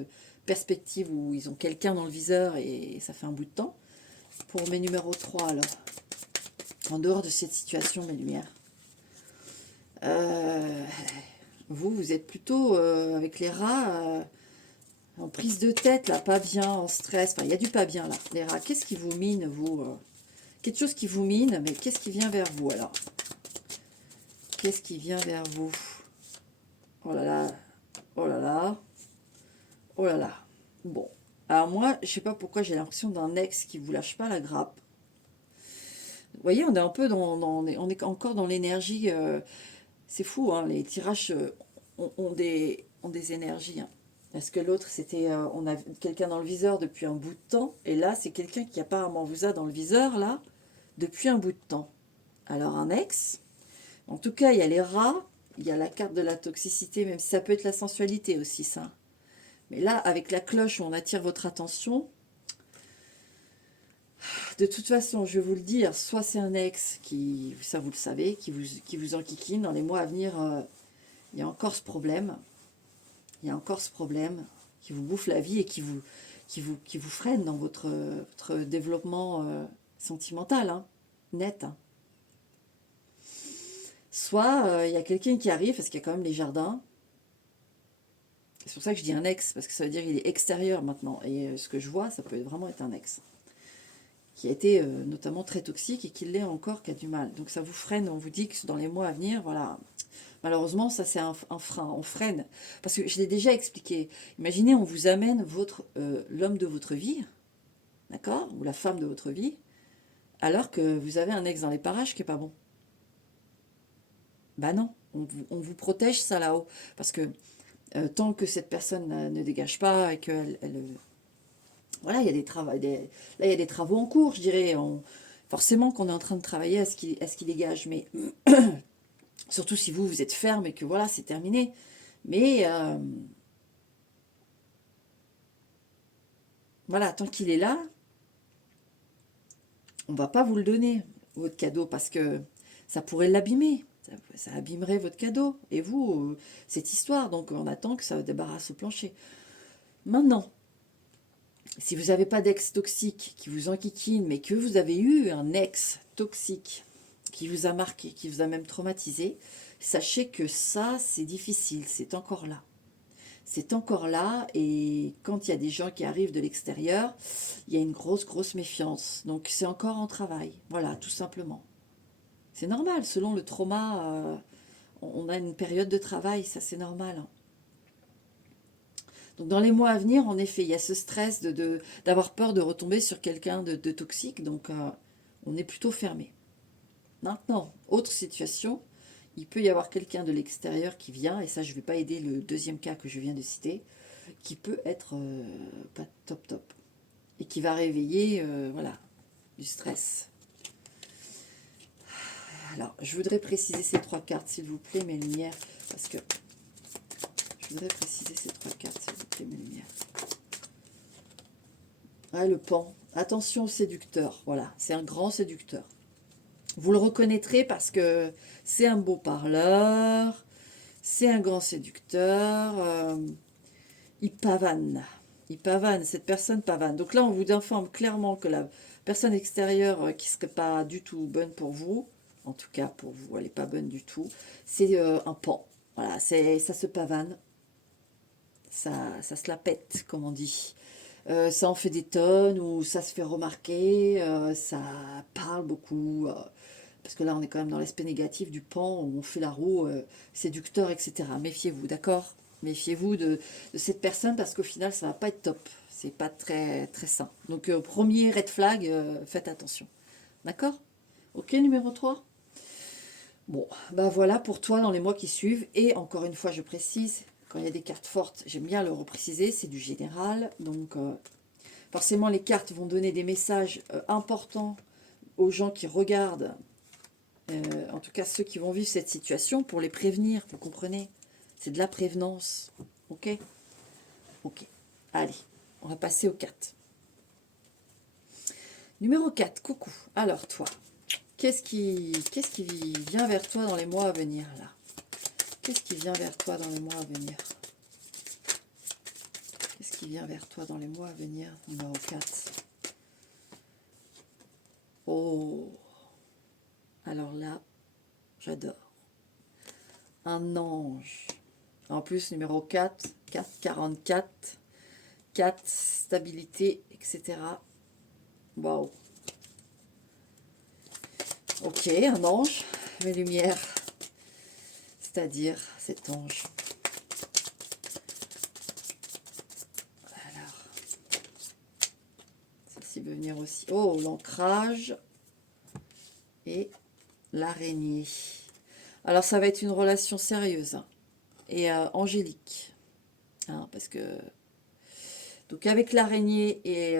perspective où ils ont quelqu'un dans le viseur et ça fait un bout de temps. Pour mes numéros 3, alors, en dehors de cette situation, mes lumières, vous êtes plutôt avec les rats en prise de tête, là, pas bien, en stress. Enfin, il y a du pas bien, là. Les rats, qu'est-ce qui vous mine, vous quelque chose qui vous mine, mais qu'est-ce qui vient vers vous, alors? Qu'est-ce qui vient vers vous? Oh là là, oh là là, oh là là. Bon, alors moi, je sais pas pourquoi j'ai l'impression d'un ex qui vous lâche pas la grappe. Vous voyez, on est un peu on est encore dans l'énergie. C'est fou, hein, les tirages ont des énergies. Hein. Parce que l'autre, c'était, on a quelqu'un dans le viseur depuis un bout de temps, et là, c'est quelqu'un qui apparemment vous a dans le viseur, là, depuis un bout de temps. Alors, un ex, en tout cas, il y a les rats, il y a la carte de la toxicité, même si ça peut être la sensualité aussi, ça. Mais là, avec la cloche où on attire votre attention, de toute façon, je vais vous le dire, soit c'est un ex qui, ça vous le savez, qui vous enquiquine. Dans les mois à venir, il y a encore ce problème. Il y a encore ce problème qui vous bouffe la vie et qui vous freine dans votre développement sentimental, hein, net. Hein. Soit il y a quelqu'un qui arrive, parce qu'il y a quand même les jardins. C'est pour ça que je dis un ex, parce que ça veut dire qu'il est extérieur maintenant. Et ce que je vois, ça peut vraiment être un ex. Qui a été notamment très toxique et qui l'est encore, qui a du mal. Donc ça vous freine, on vous dit que dans les mois à venir, voilà. Malheureusement, ça c'est un frein, on freine. Parce que je l'ai déjà expliqué. Imaginez, on vous amène l'homme de votre vie, d'accord, ou la femme de votre vie, alors que vous avez un ex dans les parages qui est pas bon. Bah non, on vous protège ça là-haut. Parce que tant que cette personne ne dégage pas et qu'elle... voilà, il y a là, il y a des travaux en cours, je dirais. Forcément qu'on est en train de travailler à ce qu'il dégage. Mais surtout si vous êtes ferme et que voilà, c'est terminé. Mais voilà, tant qu'il est là, on ne va pas vous le donner, votre cadeau, parce que ça pourrait l'abîmer. Ça abîmerait votre cadeau. Et vous, cette histoire. Donc on attend que ça débarrasse le plancher. Maintenant, si vous n'avez pas d'ex toxique qui vous enquiquine, mais que vous avez eu un ex toxique qui vous a marqué, qui vous a même traumatisé, sachez que ça, c'est difficile, c'est encore là. C'est encore là, et quand il y a des gens qui arrivent de l'extérieur, il y a une grosse méfiance. Donc c'est encore en travail, voilà, tout simplement. C'est normal, selon le trauma, on a une période de travail, ça c'est normal. Hein. Donc dans les mois à venir, en effet, il y a ce stress d'avoir peur de retomber sur quelqu'un de toxique, donc on est plutôt fermé. Maintenant, autre situation, il peut y avoir quelqu'un de l'extérieur qui vient, et ça je ne vais pas aider le deuxième cas que je viens de citer, qui peut être pas top, et qui va réveiller voilà, du stress. Alors, je voudrais préciser ces trois cartes, s'il vous plaît, mes lumières, parce que je voudrais préciser ces trois cartes, s'il vous plaît, mes lumières. Ah, le pan. Attention au séducteur. Voilà, c'est un grand séducteur. Vous le reconnaîtrez parce que c'est un beau parleur, c'est un grand séducteur. Il pavane. Il pavane, cette personne pavane. Donc là, on vous informe clairement que la personne extérieure qui ne serait pas du tout bonne pour vous, en tout cas pour vous, elle n'est pas bonne du tout, c'est un pan. Voilà, ça se pavane. Ça se la pète, comme on dit. Ça en fait des tonnes, ou ça se fait remarquer, ça parle beaucoup, parce que là on est quand même dans l'aspect négatif du pan, où on fait la roue, séducteur, etc. Méfiez-vous, d'accord? Méfiez-vous de cette personne, parce qu'au final ça va pas être top, c'est pas très, très sain. Donc premier red flag, faites attention, d'accord? Ok, numéro 3. Bon, bah voilà pour toi dans les mois qui suivent, et encore une fois je précise, quand il y a des cartes fortes, j'aime bien le repréciser, c'est du général, donc forcément les cartes vont donner des messages importants aux gens qui regardent, en tout cas ceux qui vont vivre cette situation, pour les prévenir, vous comprenez? C'est de la prévenance, ok? Ok, allez, on va passer aux cartes. Numéro 4, coucou, alors toi, qu'est-ce qui vient vers toi dans les mois à venir là? Qu'est-ce qui vient vers toi dans les mois à venir? Qu'est-ce qui vient vers toi dans les mois à venir? Numéro 4. Oh, alors là, j'adore. Un ange. En plus, numéro 4, 4, 44, 4, stabilité, etc. Waouh. Ok, un ange, mes lumières. C'est-à-dire cet ange. Alors, celle-ci peut venir aussi. Oh, l'ancrage et l'araignée. Alors, ça va être une relation sérieuse et angélique. Hein, parce que... Donc, avec l'araignée et...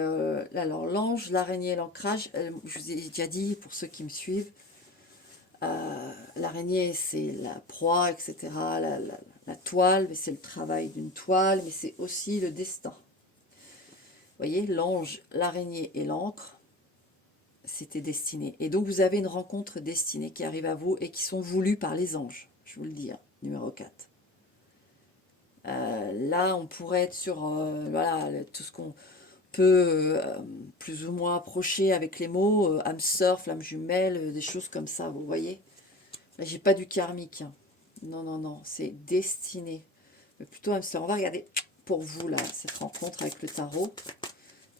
alors, l'ange, l'araignée et l'ancrage, je vous ai déjà dit, pour ceux qui me suivent, l'araignée, c'est la proie, etc. La toile, mais c'est le travail d'une toile, mais c'est aussi le destin. Vous voyez, l'ange, l'araignée et l'encre, c'était destiné. Et donc, vous avez une rencontre destinée qui arrive à vous et qui sont voulues par les anges. Je vous le dis, hein, numéro 4. Là, on pourrait être sur voilà, tout ce qu'on peut plus ou moins approcher avec les mots, âme sœur, flamme jumelle, des choses comme ça, vous voyez. Là, j'ai pas du karmique. Hein. Non, non, non, c'est destiné. Mais plutôt âme sœur. On va regarder pour vous, là, cette rencontre avec le tarot.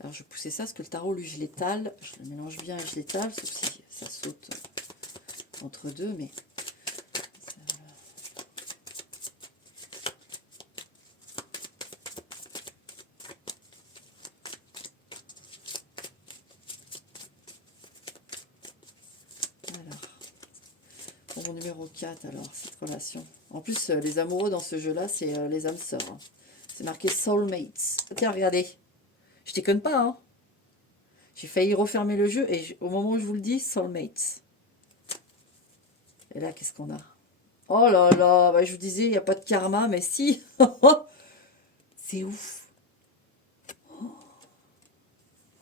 Alors, je poussais ça, parce que le tarot, lui, je l'étale. Je le mélange bien et je l'étale, sauf si ça saute entre deux, mais... Alors, pour mon numéro 4, alors, cette relation. En plus, les amoureux dans ce jeu-là, c'est les âmes sœurs. Hein. C'est marqué soulmates. Tiens, regardez. Je déconne pas, hein. J'ai failli refermer le jeu et au moment où je vous le dis, soulmates. Et là, qu'est-ce qu'on a? Oh là là, bah, je vous disais, il n'y a pas de karma, mais si. C'est ouf.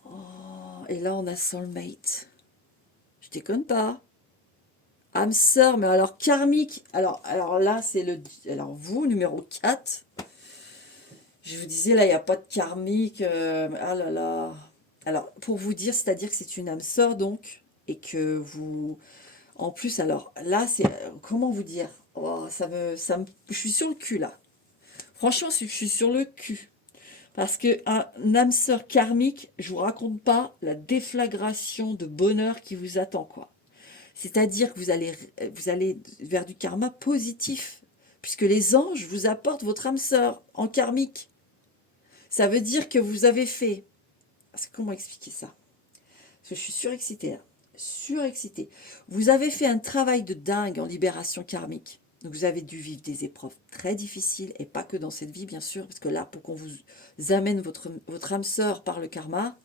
Oh, et là, on a soulmate. Je déconne pas. Âme sœur, mais alors karmique. Alors là, c'est le... Alors vous, numéro 4. Je vous disais, là, il n'y a pas de karmique. Ah là là. Alors, pour vous dire, c'est-à-dire que c'est une âme sœur, donc, et que vous... En plus, alors, là, c'est... Comment vous dire? Oh, je suis sur le cul, là. Franchement, je suis sur le cul. Parce que un âme sœur karmique, je vous raconte pas la déflagration de bonheur qui vous attend, quoi. C'est-à-dire que vous allez vers du karma positif, puisque les anges vous apportent votre âme sœur en karmique. Ça veut dire que vous avez fait... Comment expliquer ça? Parce que je suis surexcitée, là. Surexcitée. Vous avez fait un travail de dingue en libération karmique. Donc vous avez dû vivre des épreuves très difficiles, et pas que dans cette vie, bien sûr, parce que là, pour qu'on vous amène votre âme sœur par le karma,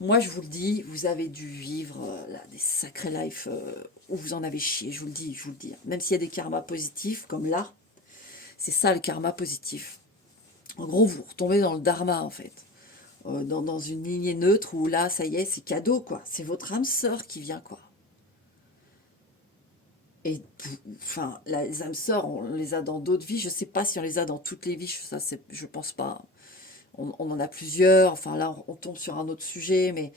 moi, je vous le dis, vous avez dû vivre là, des sacrés lives où vous en avez chié, je vous le dis, je vous le dis. Même s'il y a des karmas positifs, comme là, c'est ça le karma positif. En gros, vous retombez dans le dharma, en fait. Dans une lignée neutre où là, ça y est, c'est cadeau, quoi. C'est votre âme sœur qui vient, quoi. Et enfin, les âmes sœurs, on les a dans d'autres vies. Je sais pas si on les a dans toutes les vies, ça, je pense pas. On en a plusieurs. Enfin, là, on tombe sur un autre sujet, mais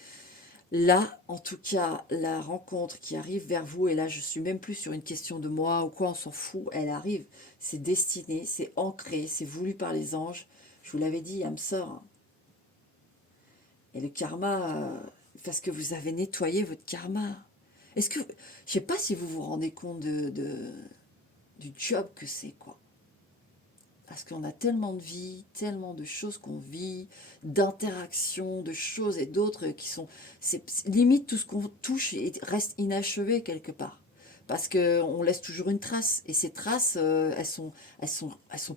là, en tout cas, la rencontre qui arrive vers vous, et là, je suis même plus sur une question de moi ou quoi, on s'en fout, elle arrive. C'est destiné, c'est ancré, c'est voulu par les anges. Je vous l'avais dit, âme sœur. Hein. Et le karma, parce que vous avez nettoyé votre karma. Est-ce que, je sais pas si vous vous rendez compte du job que c'est, quoi. Parce qu'on a tellement de vie, tellement de choses qu'on vit, d'interactions, de choses et d'autres qui sont... C'est limite tout ce qu'on touche et reste inachevé quelque part. Parce qu'on laisse toujours une trace. Et ces traces, elles sont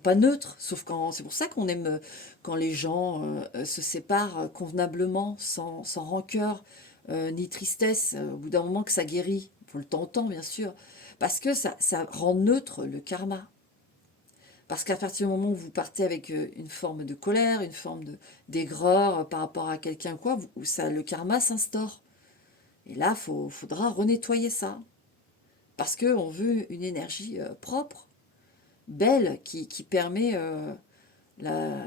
pas neutres. Sauf quand... C'est pour ça qu'on aime quand les gens se séparent convenablement, sans rancœur, ni tristesse. Au bout d'un moment que ça guérit. Il faut le temps au temps, bien sûr. Parce que ça rend neutre le karma. Parce qu'à partir du moment où vous partez avec une forme de colère, une forme d'aigreur par rapport à quelqu'un, quoi, le karma s'instaure. Et là, faudra renettoyer ça. Parce qu'on veut une énergie propre. belle qui permet la,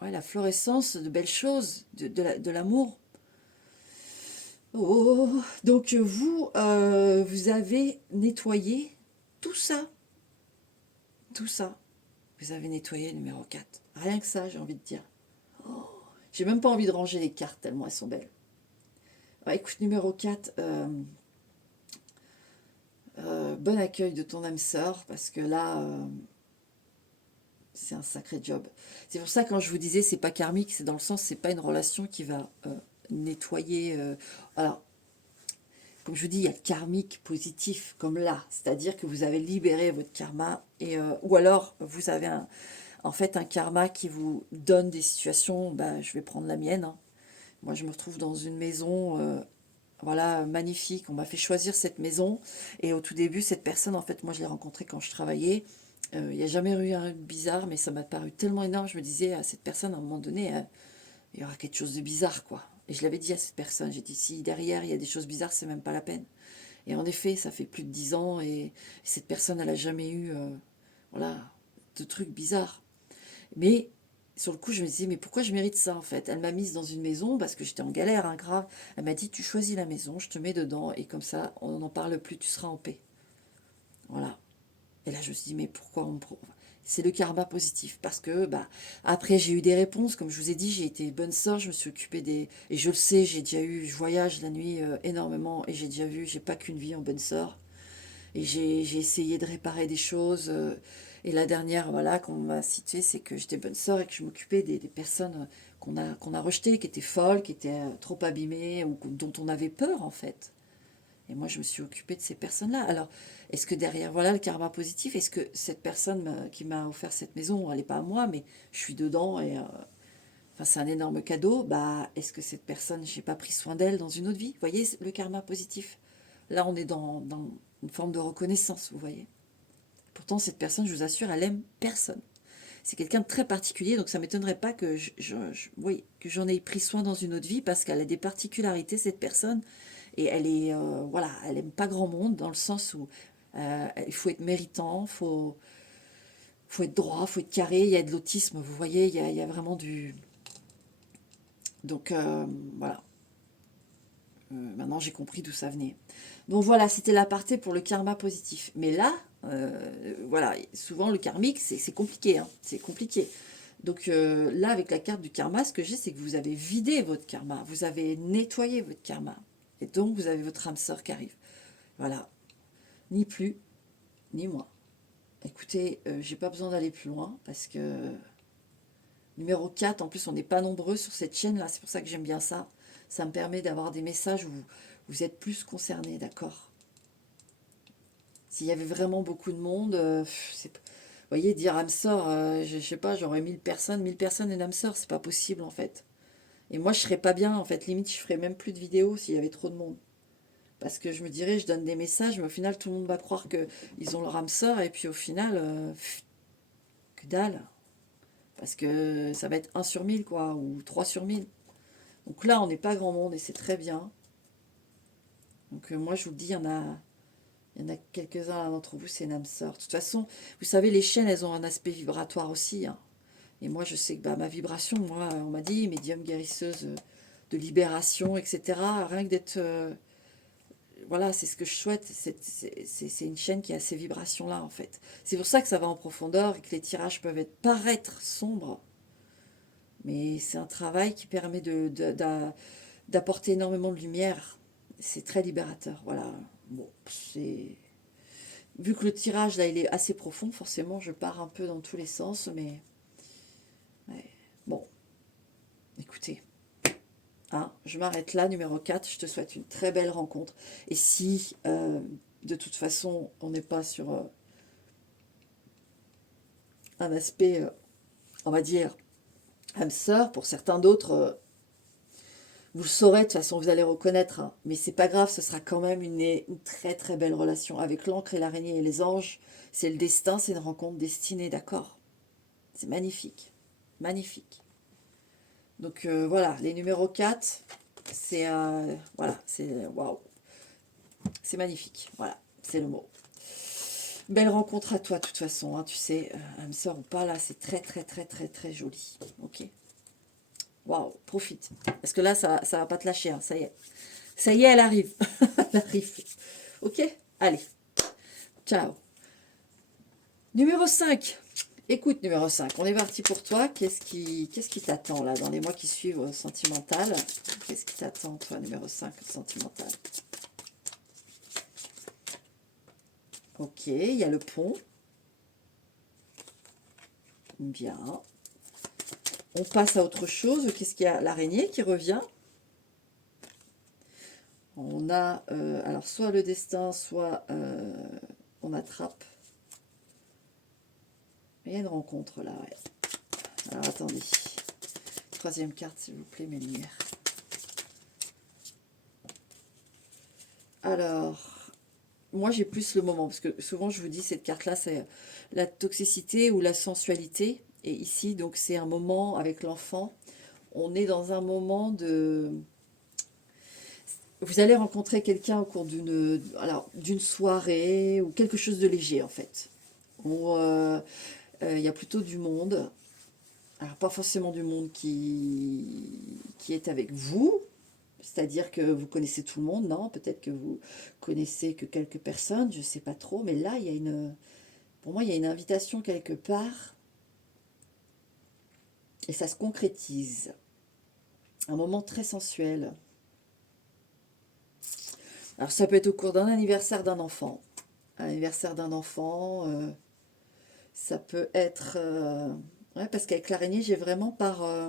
ouais, la florescence de belles choses, de l'amour. Oh, donc vous, vous avez nettoyé tout ça, tout ça. Vous avez nettoyé le numéro 4. Rien que ça, j'ai envie de dire. J'ai même pas envie de ranger les cartes tellement elles sont belles. Ouais, écoute, numéro 4, bon accueil de ton âme sœur, parce que là, c'est un sacré job. C'est pour ça quand je vous disais c'est pas karmique, c'est dans le sens c'est pas une relation qui va nettoyer. Alors, comme je vous dis, il y a karmique positif, comme là, c'est-à-dire que vous avez libéré votre karma, ou alors vous avez en fait un karma qui vous donne des situations, bah, je vais prendre la mienne, hein. Moi je me retrouve dans une maison, voilà, magnifique, on m'a fait choisir cette maison, et au tout début, cette personne, en fait, moi je l'ai rencontrée quand je travaillais, il n'y a jamais eu un bizarre, mais ça m'a paru tellement énorme, je me disais à cette personne, à un moment donné, il y aura quelque chose de bizarre, quoi. Et je l'avais dit à cette personne, j'ai dit, si derrière il y a des choses bizarres, c'est même pas la peine. Et en effet, ça fait plus de 10 ans et cette personne, elle n'a jamais eu voilà, de trucs bizarres. Mais sur le coup, je me disais, mais pourquoi je mérite ça en fait? Elle m'a mise dans une maison parce que j'étais en galère, hein, grave. Elle m'a dit, tu choisis la maison, je te mets dedans et comme ça, on n'en parle plus, tu seras en paix. Voilà. Et là, je me suis dit, mais pourquoi on me... C'est le karma positif. Parce que, bah, après, j'ai eu des réponses. Comme je vous ai dit, j'ai été bonne sœur, je me suis occupée des... Et je le sais, j'ai déjà eu... Je voyage la nuit énormément et j'ai déjà vu, j'ai pas qu'une vie en bonne sœur. Et j'ai essayé de réparer des choses. Et la dernière, voilà, qu'on m'a située, c'est que j'étais bonne sœur et que je m'occupais des personnes qu'on a rejetées, qui étaient folles, qui étaient trop abîmées ou dont on avait peur, en fait. Et moi, je me suis occupée de ces personnes-là. Alors, est-ce que derrière, voilà, le karma positif, est-ce que cette personne qui m'a offert cette maison, elle n'est pas à moi, mais je suis dedans et enfin, c'est un énorme cadeau, bah, est-ce que cette personne, j'ai pas pris soin d'elle dans une autre vie? Vous voyez, le karma positif. Là, on est dans une forme de reconnaissance, vous voyez. Pourtant, cette personne, je vous assure, elle aime personne. C'est quelqu'un de très particulier, donc ça ne m'étonnerait pas que oui, que j'en ai pris soin dans une autre vie parce qu'elle a des particularités, cette personne, et elle est, voilà, elle aime pas grand monde dans le sens où il faut être méritant, faut être droit, faut être carré. Il y a de l'autisme, vous voyez, il y a vraiment du. Donc voilà. Maintenant, j'ai compris d'où ça venait. Donc voilà, c'était l'aparté pour le karma positif. Mais là, voilà, souvent le karmique, c'est compliqué, hein, c'est compliqué. Donc là, avec la carte du karma, ce que j'ai, c'est que vous avez vidé votre karma, vous avez nettoyé votre karma. Et donc, vous avez votre âme sœur qui arrive. Voilà, ni plus, ni moins. Écoutez, j'ai pas besoin d'aller plus loin, parce que numéro 4, en plus, on n'est pas nombreux sur cette chaîne-là, c'est pour ça que j'aime bien ça. Ça me permet d'avoir des messages où vous êtes plus concernés, d'accord? S'il y avait vraiment beaucoup de monde, vous voyez, dire âme sœur, je sais pas, j'aurais 1000 personnes et une âme sœur, c'est pas possible en fait. Et moi, je serais pas bien en fait, limite, je ferais même plus de vidéos s'il y avait trop de monde. Parce que je me dirais, je donne des messages, mais au final, tout le monde va croire qu'ils ont leur âme sœur, et puis au final, que dalle. Parce que ça va être 1 sur 1000, quoi, ou 3 sur 1000. Donc là, on n'est pas grand monde, et c'est très bien. Donc moi, je vous le dis, il y en a quelques-uns d'entre vous, c'est une âme sœur. De toute façon, vous savez, les chaînes, elles ont un aspect vibratoire aussi, hein. Et moi, je sais que bah, ma vibration, moi, on m'a dit, médium guérisseuse de libération, etc. Rien que d'être... voilà, c'est ce que je souhaite. C'est une chaîne qui a ces vibrations-là, en fait. C'est pour ça que ça va en profondeur et que les tirages peuvent paraître sombres. Mais c'est un travail qui permet d'apporter énormément de lumière. C'est très libérateur. Voilà. Bon, c'est... Vu que le tirage, là, il est assez profond, forcément, je pars un peu dans tous les sens, mais... ouais. Bon, écoutez, hein, je m'arrête là, numéro 4. Je te souhaite une très belle rencontre. Et si, de toute façon, on n'est pas sur un aspect, on va dire, âme sœur, pour certains d'autres, vous le saurez, de toute façon, vous allez reconnaître, hein. Mais c'est pas grave, ce sera quand même une très très belle relation. Avec l'encre et l'araignée et les anges, c'est le destin, c'est une rencontre destinée, d'accord? C'est magnifique. Magnifique. Donc voilà, les numéros 4, c'est voilà, c'est waouh, c'est magnifique. Voilà, c'est le mot. Belle rencontre à toi, de toute façon, hein, tu sais, âme sœur ou pas, là, c'est très, très, très, très, très joli. Ok. Waouh, profite. Parce que là, ça va pas te lâcher, hein, ça y est. Ça y est, elle arrive. Elle arrive. Ok. Allez. Ciao. Numéro 5. Écoute, numéro 5, on est parti pour toi. Qu'est-ce qui t'attend là dans les mois qui suivent sentimental? Qu'est-ce qui t'attend, toi, numéro 5, sentimental? Ok, il y a le pont. Bien. On passe à autre chose. Qu'est-ce qu'il y a? L'araignée qui revient. On a, alors, soit le destin, soit on attrape. Il y a une rencontre là, ouais. Alors, attendez. Troisième carte, s'il vous plaît, mes lumières. Alors, moi j'ai plus le moment, parce que souvent je vous dis, cette carte-là, c'est la toxicité ou la sensualité. Et ici, donc, c'est un moment avec l'enfant. On est dans un moment de... Vous allez rencontrer quelqu'un au cours d'une soirée ou quelque chose de léger, en fait. Où il y a plutôt du monde. Alors, pas forcément du monde qui est avec vous, c'est-à-dire que vous connaissez tout le monde, non? Peut-être que vous connaissez que quelques personnes, je ne sais pas trop, mais là, pour moi, il y a une invitation quelque part, et ça se concrétise. Un moment très sensuel. Alors, ça peut être au cours d'un anniversaire d'un enfant. Un anniversaire d'un enfant, ça peut être... ouais, parce qu'avec l'araignée, j'ai vraiment parce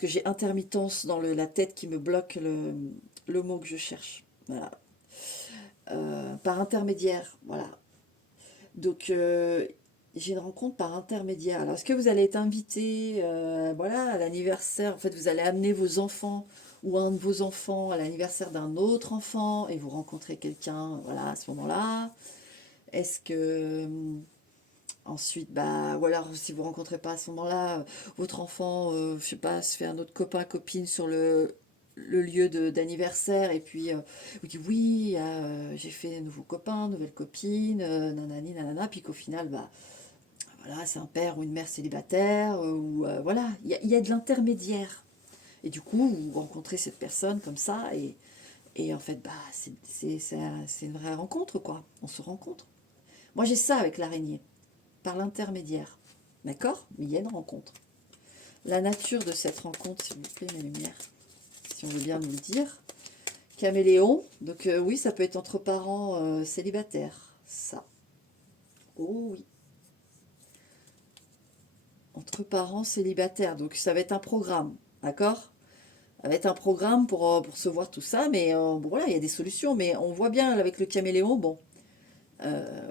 que j'ai intermittence dans la tête qui me bloque le mot que je cherche. Voilà. Par intermédiaire, voilà. Donc, j'ai une rencontre par intermédiaire. Alors, est-ce que vous allez être invité, voilà, à l'anniversaire? En fait, vous allez amener vos enfants ou un de vos enfants à l'anniversaire d'un autre enfant et vous rencontrez quelqu'un, voilà, à ce moment-là. Est-ce que ensuite, bah, ou alors si vous rencontrez pas à ce moment-là, votre enfant, je sais pas, se fait un autre copain, copine sur le lieu d'anniversaire et puis vous dit oui, j'ai fait un nouveau copain, nouvelle copine, nanani, nanana, puis qu'au final, bah, voilà, c'est un père ou une mère célibataire, ou voilà, il y a de l'intermédiaire. Et du coup, vous rencontrez cette personne comme ça, et en fait, bah, c'est une vraie rencontre, quoi. On se rencontre. Moi, j'ai ça avec l'araignée, par l'intermédiaire. D'accord? Mais il y a une rencontre. La nature de cette rencontre, s'il vous plaît, mes lumières, si on veut bien nous le dire. Caméléon, donc oui, ça peut être entre parents célibataires, ça. Oh oui, entre parents célibataires, donc ça va être un programme, d'accord? Ça va être un programme pour se voir tout ça, mais bon, voilà, il y a des solutions, mais on voit bien avec le caméléon, bon,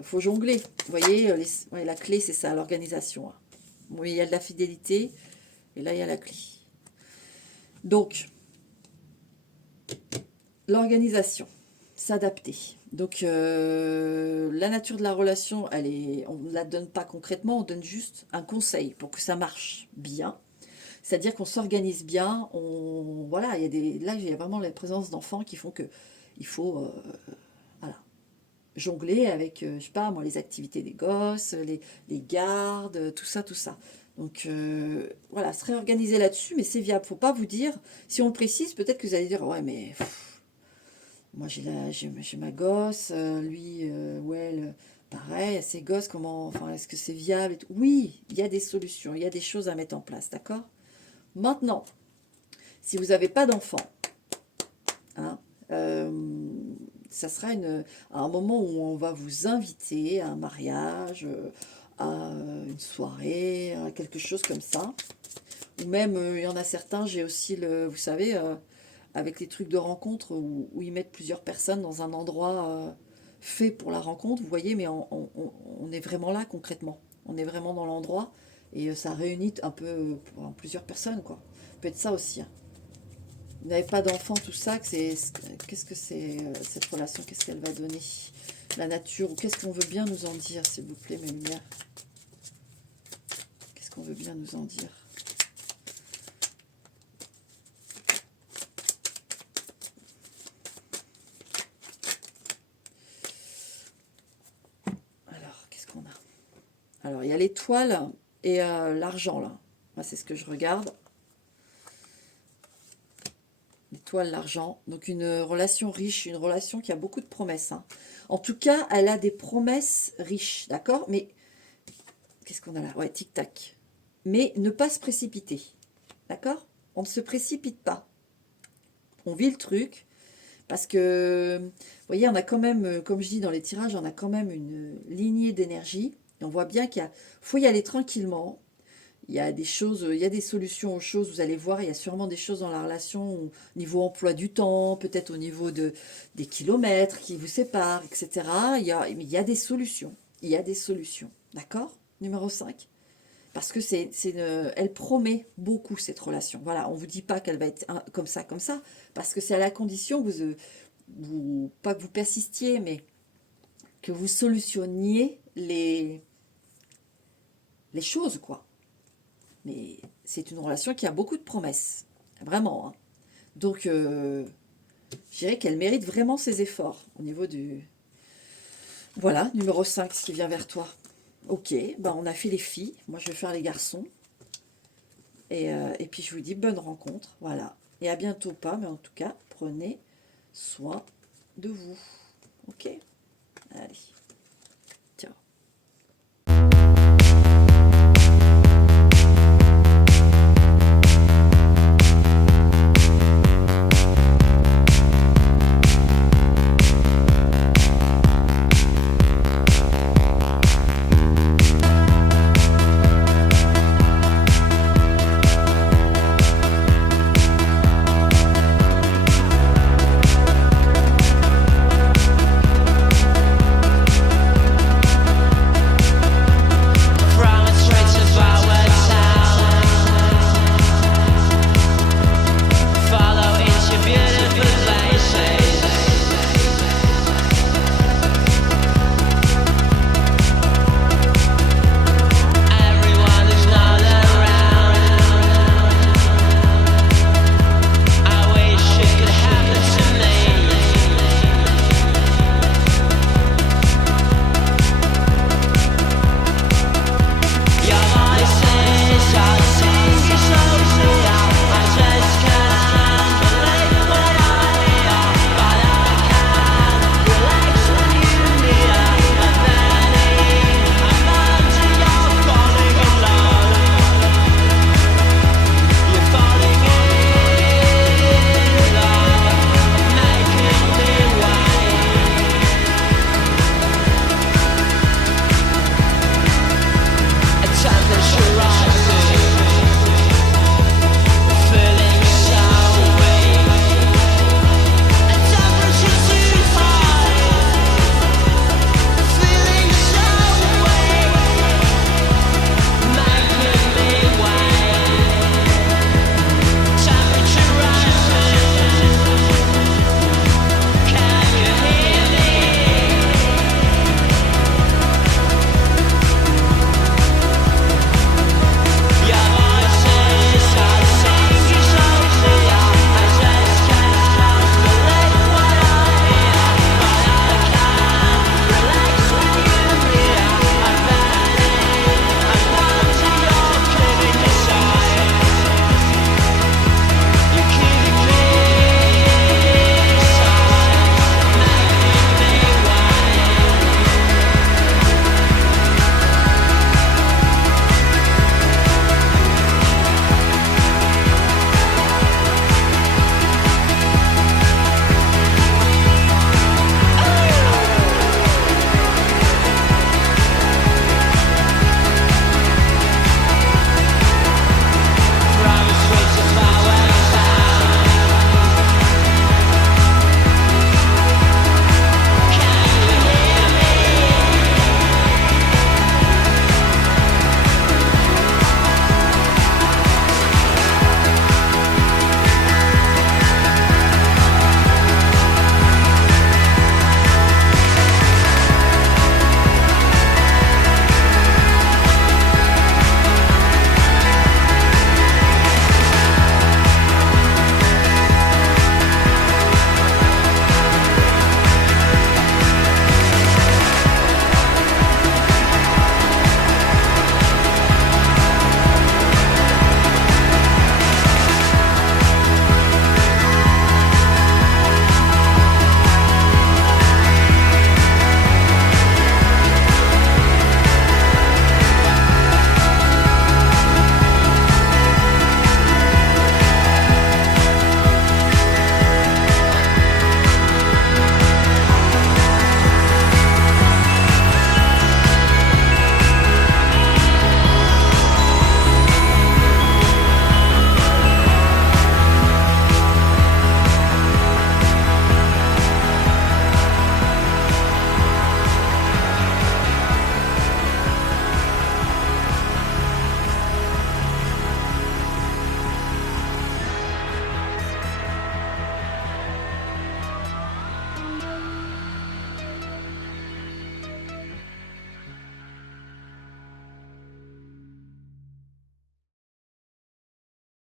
faut jongler. Vous voyez, ouais, la clé, c'est ça, l'organisation, hein. Oui, il y a de la fidélité, et là, il y a la clé. Donc, l'organisation, s'adapter. Donc, la nature de la relation, on ne la donne pas concrètement, on donne juste un conseil pour que ça marche bien. C'est-à-dire qu'on s'organise bien, voilà, là, il y a vraiment la présence d'enfants qui font que il faut voilà, jongler avec, je sais pas, moi, les activités des gosses, les gardes, tout ça, tout ça. Donc, voilà, se réorganiser là-dessus, mais c'est viable. Faut pas vous dire, si on le précise, peut-être que vous allez dire, ouais, mais moi, j'ai ma gosse, lui ou elle, pareil, ses gosses, comment, enfin, est-ce que c'est viable et tout. Oui, il y a des solutions, il y a des choses à mettre en place, d'accord? Maintenant, si vous n'avez pas d'enfant, hein, euh, ça sera un moment où on va vous inviter à un mariage, à une soirée, à quelque chose comme ça. Ou même, il y en a certains, j'ai aussi vous savez, avec les trucs de rencontre où ils mettent plusieurs personnes dans un endroit fait pour la rencontre, vous voyez, mais on est vraiment là concrètement. On est vraiment dans l'endroit et ça réunit un peu plusieurs personnes, quoi. Ça peut être ça aussi, hein. Vous n'avez pas d'enfant, tout ça, qu'est-ce que c'est cette relation, qu'est-ce qu'elle va donner? La nature, ou qu'est-ce qu'on veut bien nous en dire, s'il vous plaît, mes lumières? Qu'est-ce qu'on veut bien nous en dire? Alors, il y a l'étoile et l'argent, là. Moi, c'est ce que je regarde. L'étoile, l'argent. Donc, une relation riche, une relation qui a beaucoup de promesses. Hein. En tout cas, elle a des promesses riches, d'accord? Mais, qu'est-ce qu'on a là? Ouais, tic-tac. Mais ne pas se précipiter, d'accord? On ne se précipite pas. On vit le truc. Parce que, vous voyez, on a quand même, comme je dis dans les tirages, on a quand même une lignée d'énergie. Et on voit bien qu'il faut y aller tranquillement. Il y a des choses, il y a des solutions aux choses. Vous allez voir, il y a sûrement des choses dans la relation au niveau emploi du temps, peut-être au niveau des kilomètres qui vous séparent, etc. Il y a des solutions. Il y a des solutions. D'accord? Numéro 5. Parce que elle promet beaucoup cette relation. Voilà, on ne vous dit pas qu'elle va être comme ça, parce que c'est à la condition que pas que vous persistiez, mais que vous solutionniez les choses, quoi. Mais c'est une relation qui a beaucoup de promesses, vraiment. Hein. Donc, je dirais qu'elle mérite vraiment ses efforts au niveau du... Voilà, numéro 5, ce qui vient vers toi. Ok, ben on a fait les filles, moi je vais faire les garçons. Et puis je vous dis bonne rencontre, voilà. Et à bientôt pas, mais en tout cas, prenez soin de vous. Ok? Allez.